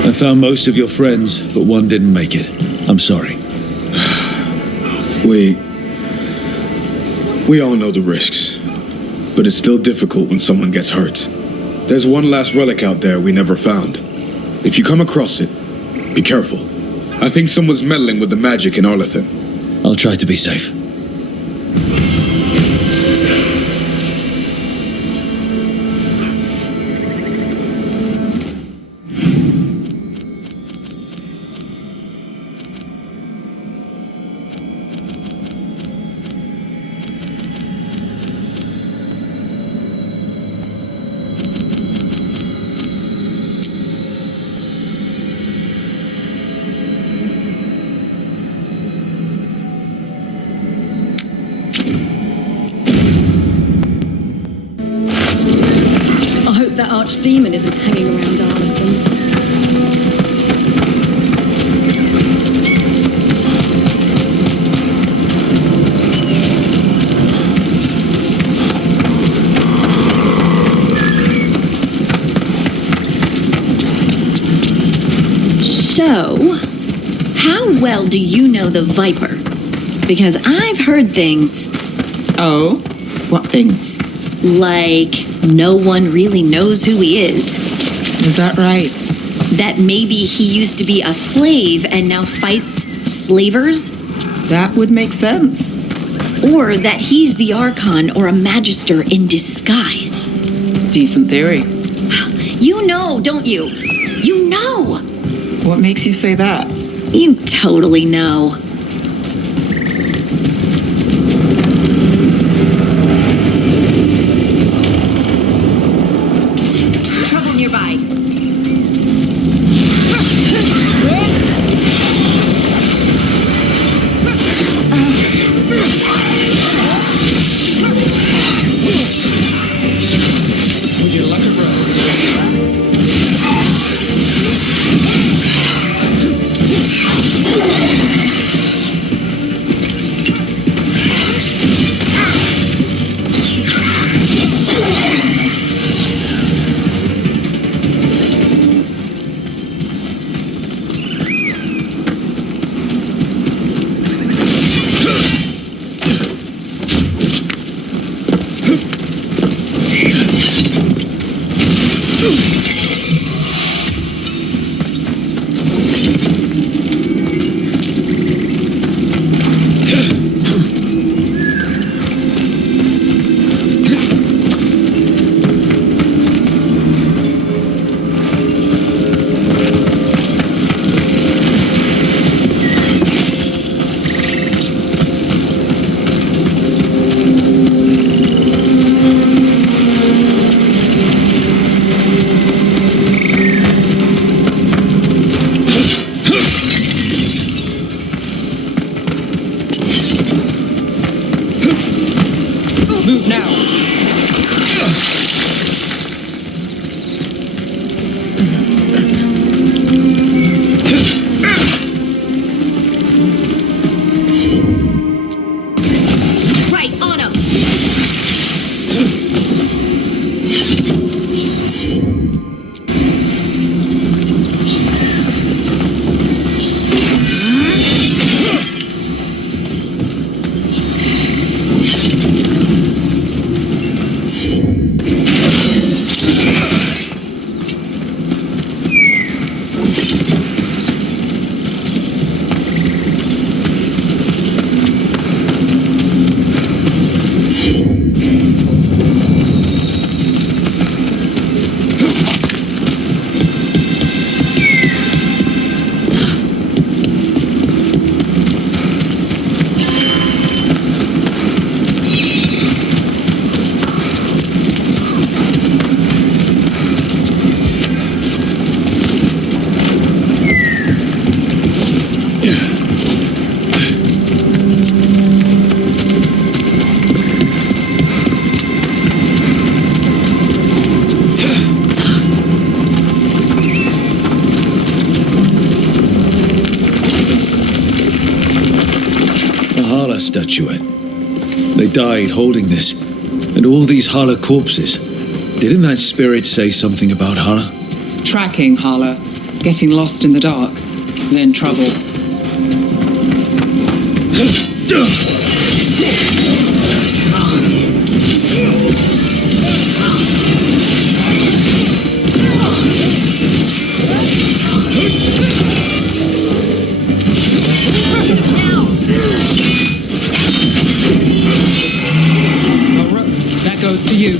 I found most of your friends, but one didn't make it. I'm sorry. We all know the risks, but it's still difficult when someone gets hurt. There's one last relic out there we never found. If you come across it, be careful. I think someone's meddling with the magic in Arlethan. I'll try to be safe. That archdemon isn't hanging around Arlington. So, how well do you know the Viper? Because I've heard things. Oh? What things? Like, no one really knows who he is. Is that right? That maybe he used to be a slave and now fights slavers? That would make sense. Or that he's the Archon or a Magister in disguise. Decent theory. You know, don't you? You know! What makes you say that? You totally know. Trouble nearby. Would you like a road? Move now. Right, on him. Statuette. They died holding this, and all these Hala corpses. Didn't that spirit say something about Hala? Tracking Hala, getting lost in the dark, then trouble. That goes to you.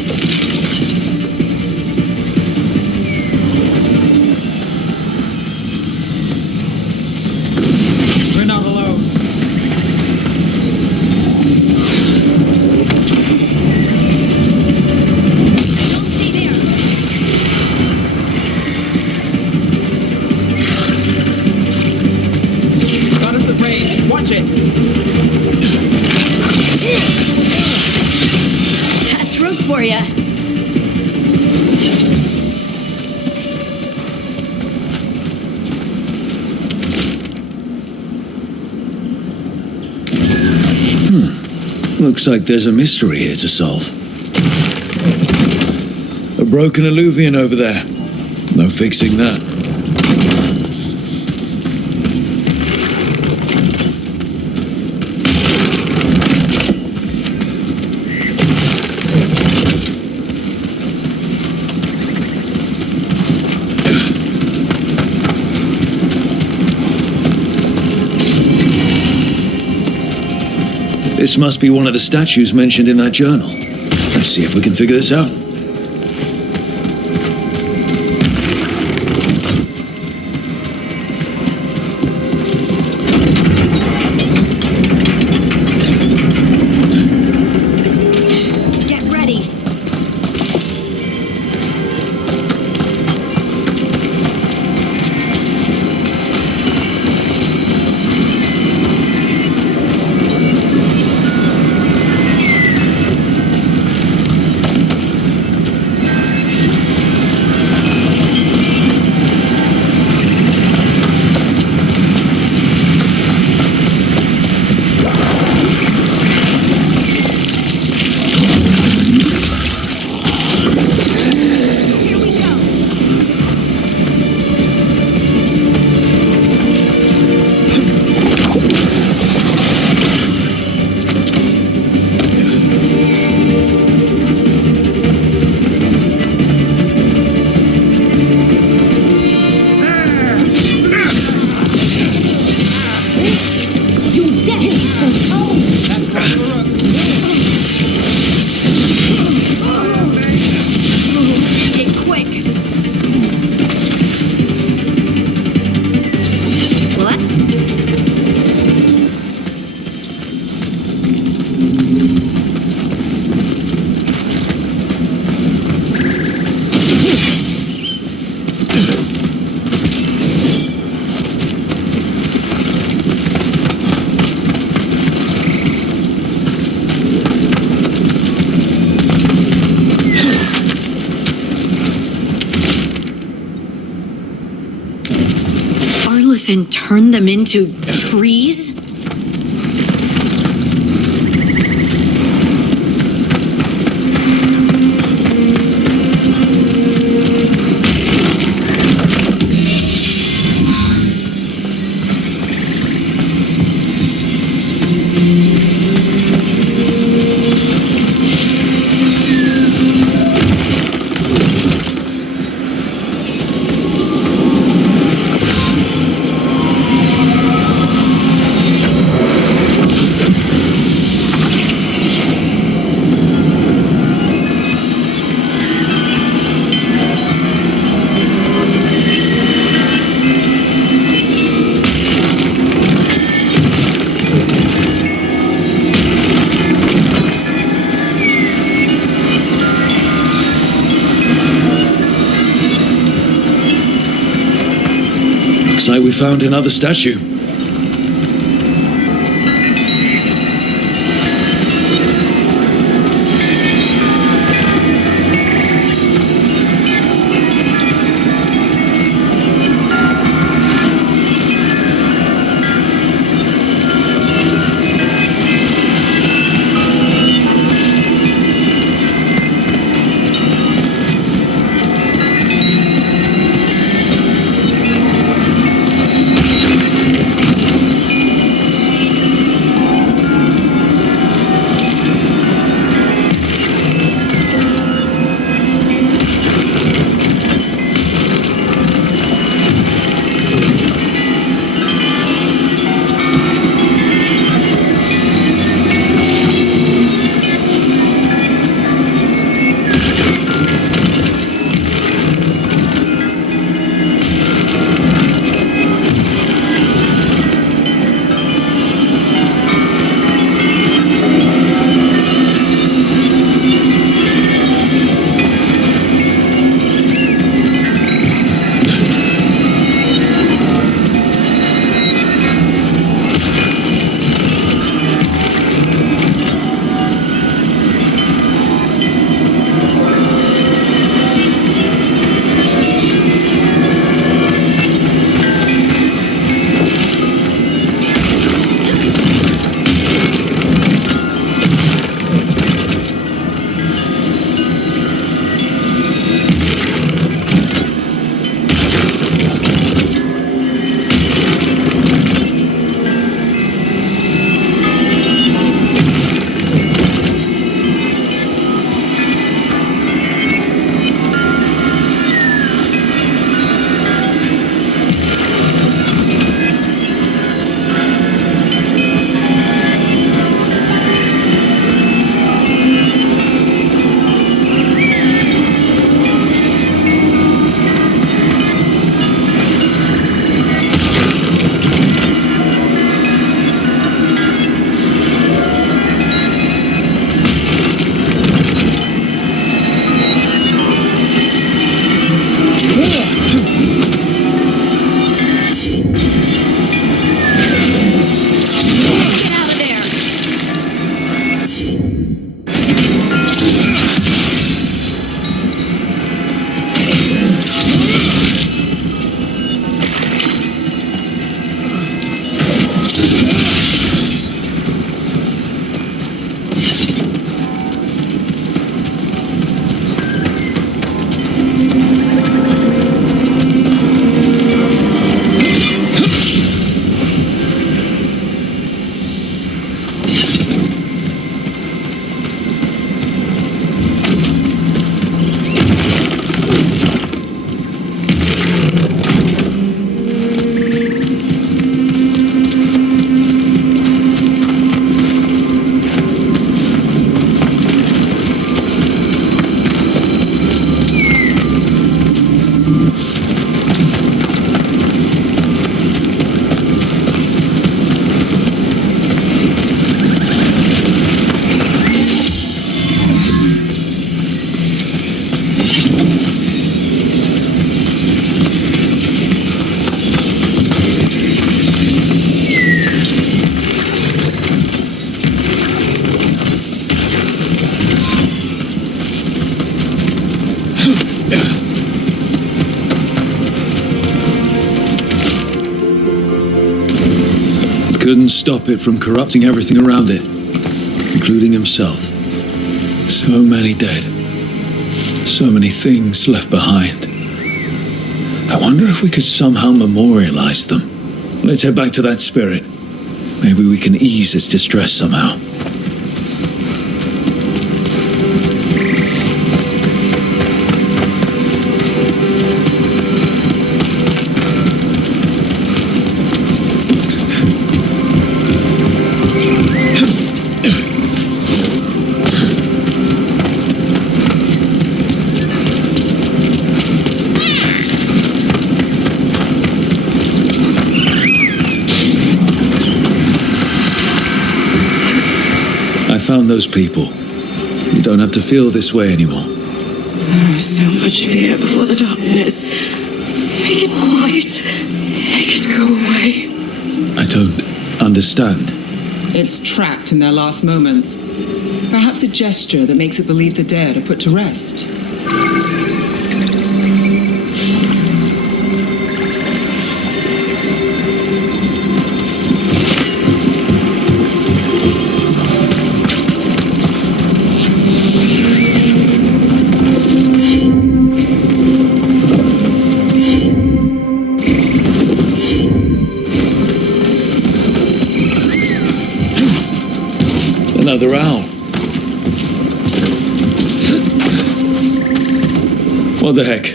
We're not alone. Don't stay there. Got us the brain. Watch it. That's rope for ya. Looks like there's a mystery here to solve. A broken alluvion over there. No fixing that. This must be one of the statues mentioned in that journal. Let's see if we can figure this out. Get ready. earth and turn them into trees? Looks like we found another statue. couldn't stop it from corrupting everything around it, including himself. So many dead. So many things left behind. I wonder if we could somehow memorialize them. Let's head back to that spirit. Maybe we can ease its distress somehow. Found those people. You don't have to feel this way anymore. Oh, so much fear before the darkness. Make it quiet. Make it go away. I don't understand. It's trapped in their last moments. Perhaps a gesture that makes it believe the dead are put to rest. Another owl. What the heck?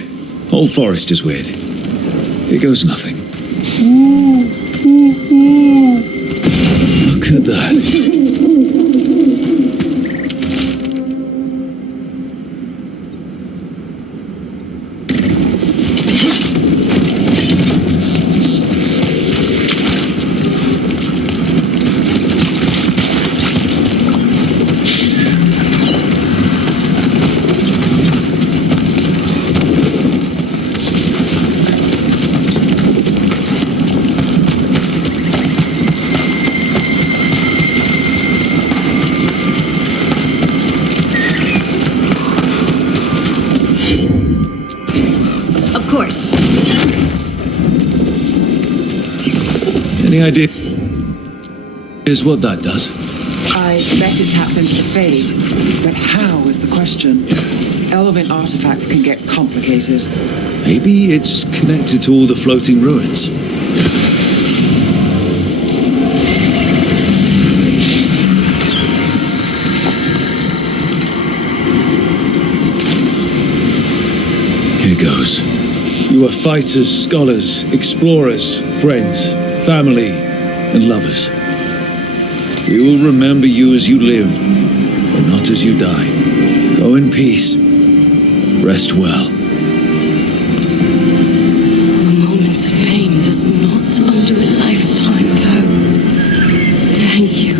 Whole forest is weird. Here goes nothing. Look at that. Any idea is what that does? I bet it taps into the Fade, but how is the question? Elven artifacts can get complicated. Maybe it's connected to all the floating ruins. Here goes. You are fighters, scholars, explorers, friends, family, and lovers. We will remember you as you lived, but not as you died. Go in peace. Rest well. A moment of pain does not undo a lifetime of hope. Thank you.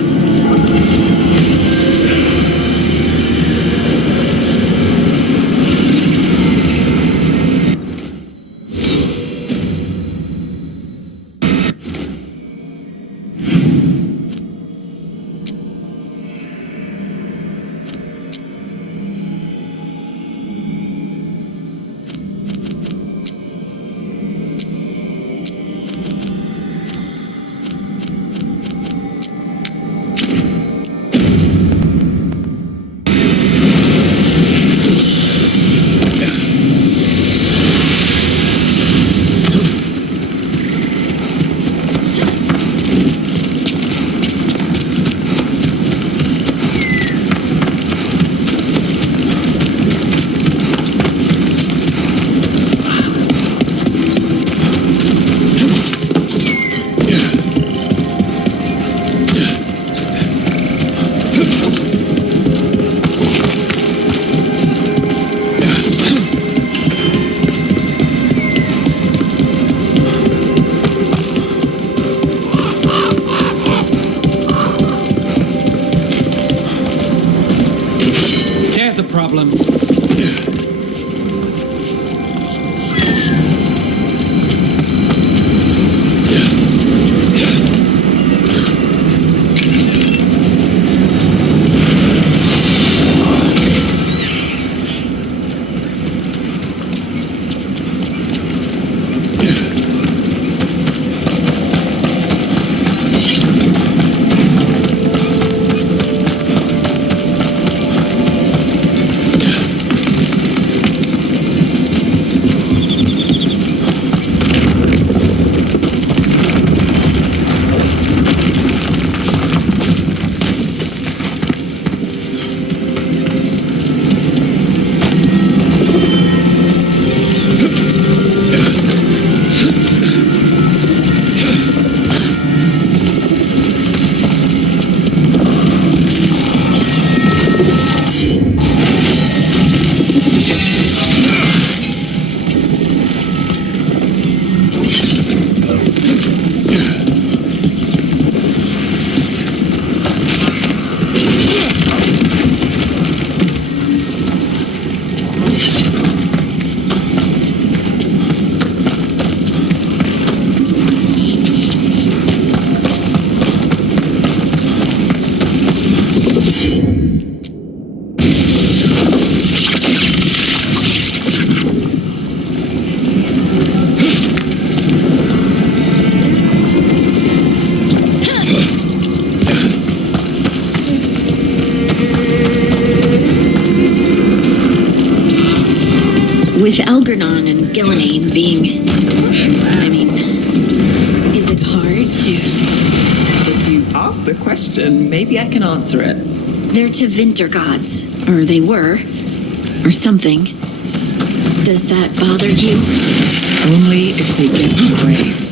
Problem. With Algernon and Gillinane being... I mean, is it hard to... If you ask the question, maybe I can answer it. They're Tevinter gods, or they were, or something. Does that bother you? Only if they get in the way.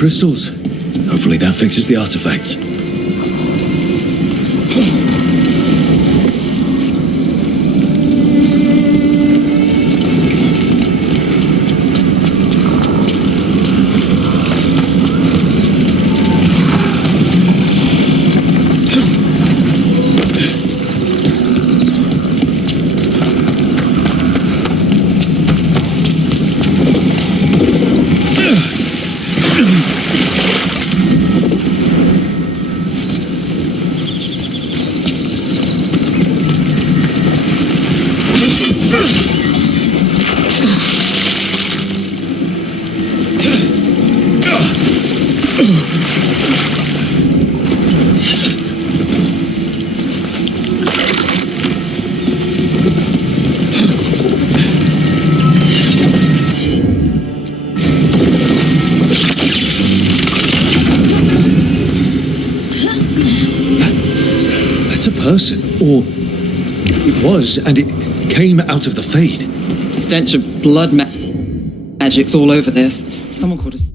crystals. Hopefully that fixes the artifacts. Person, or it was, and it came out of the Fade. Stench of blood magic's all over this. Someone called us.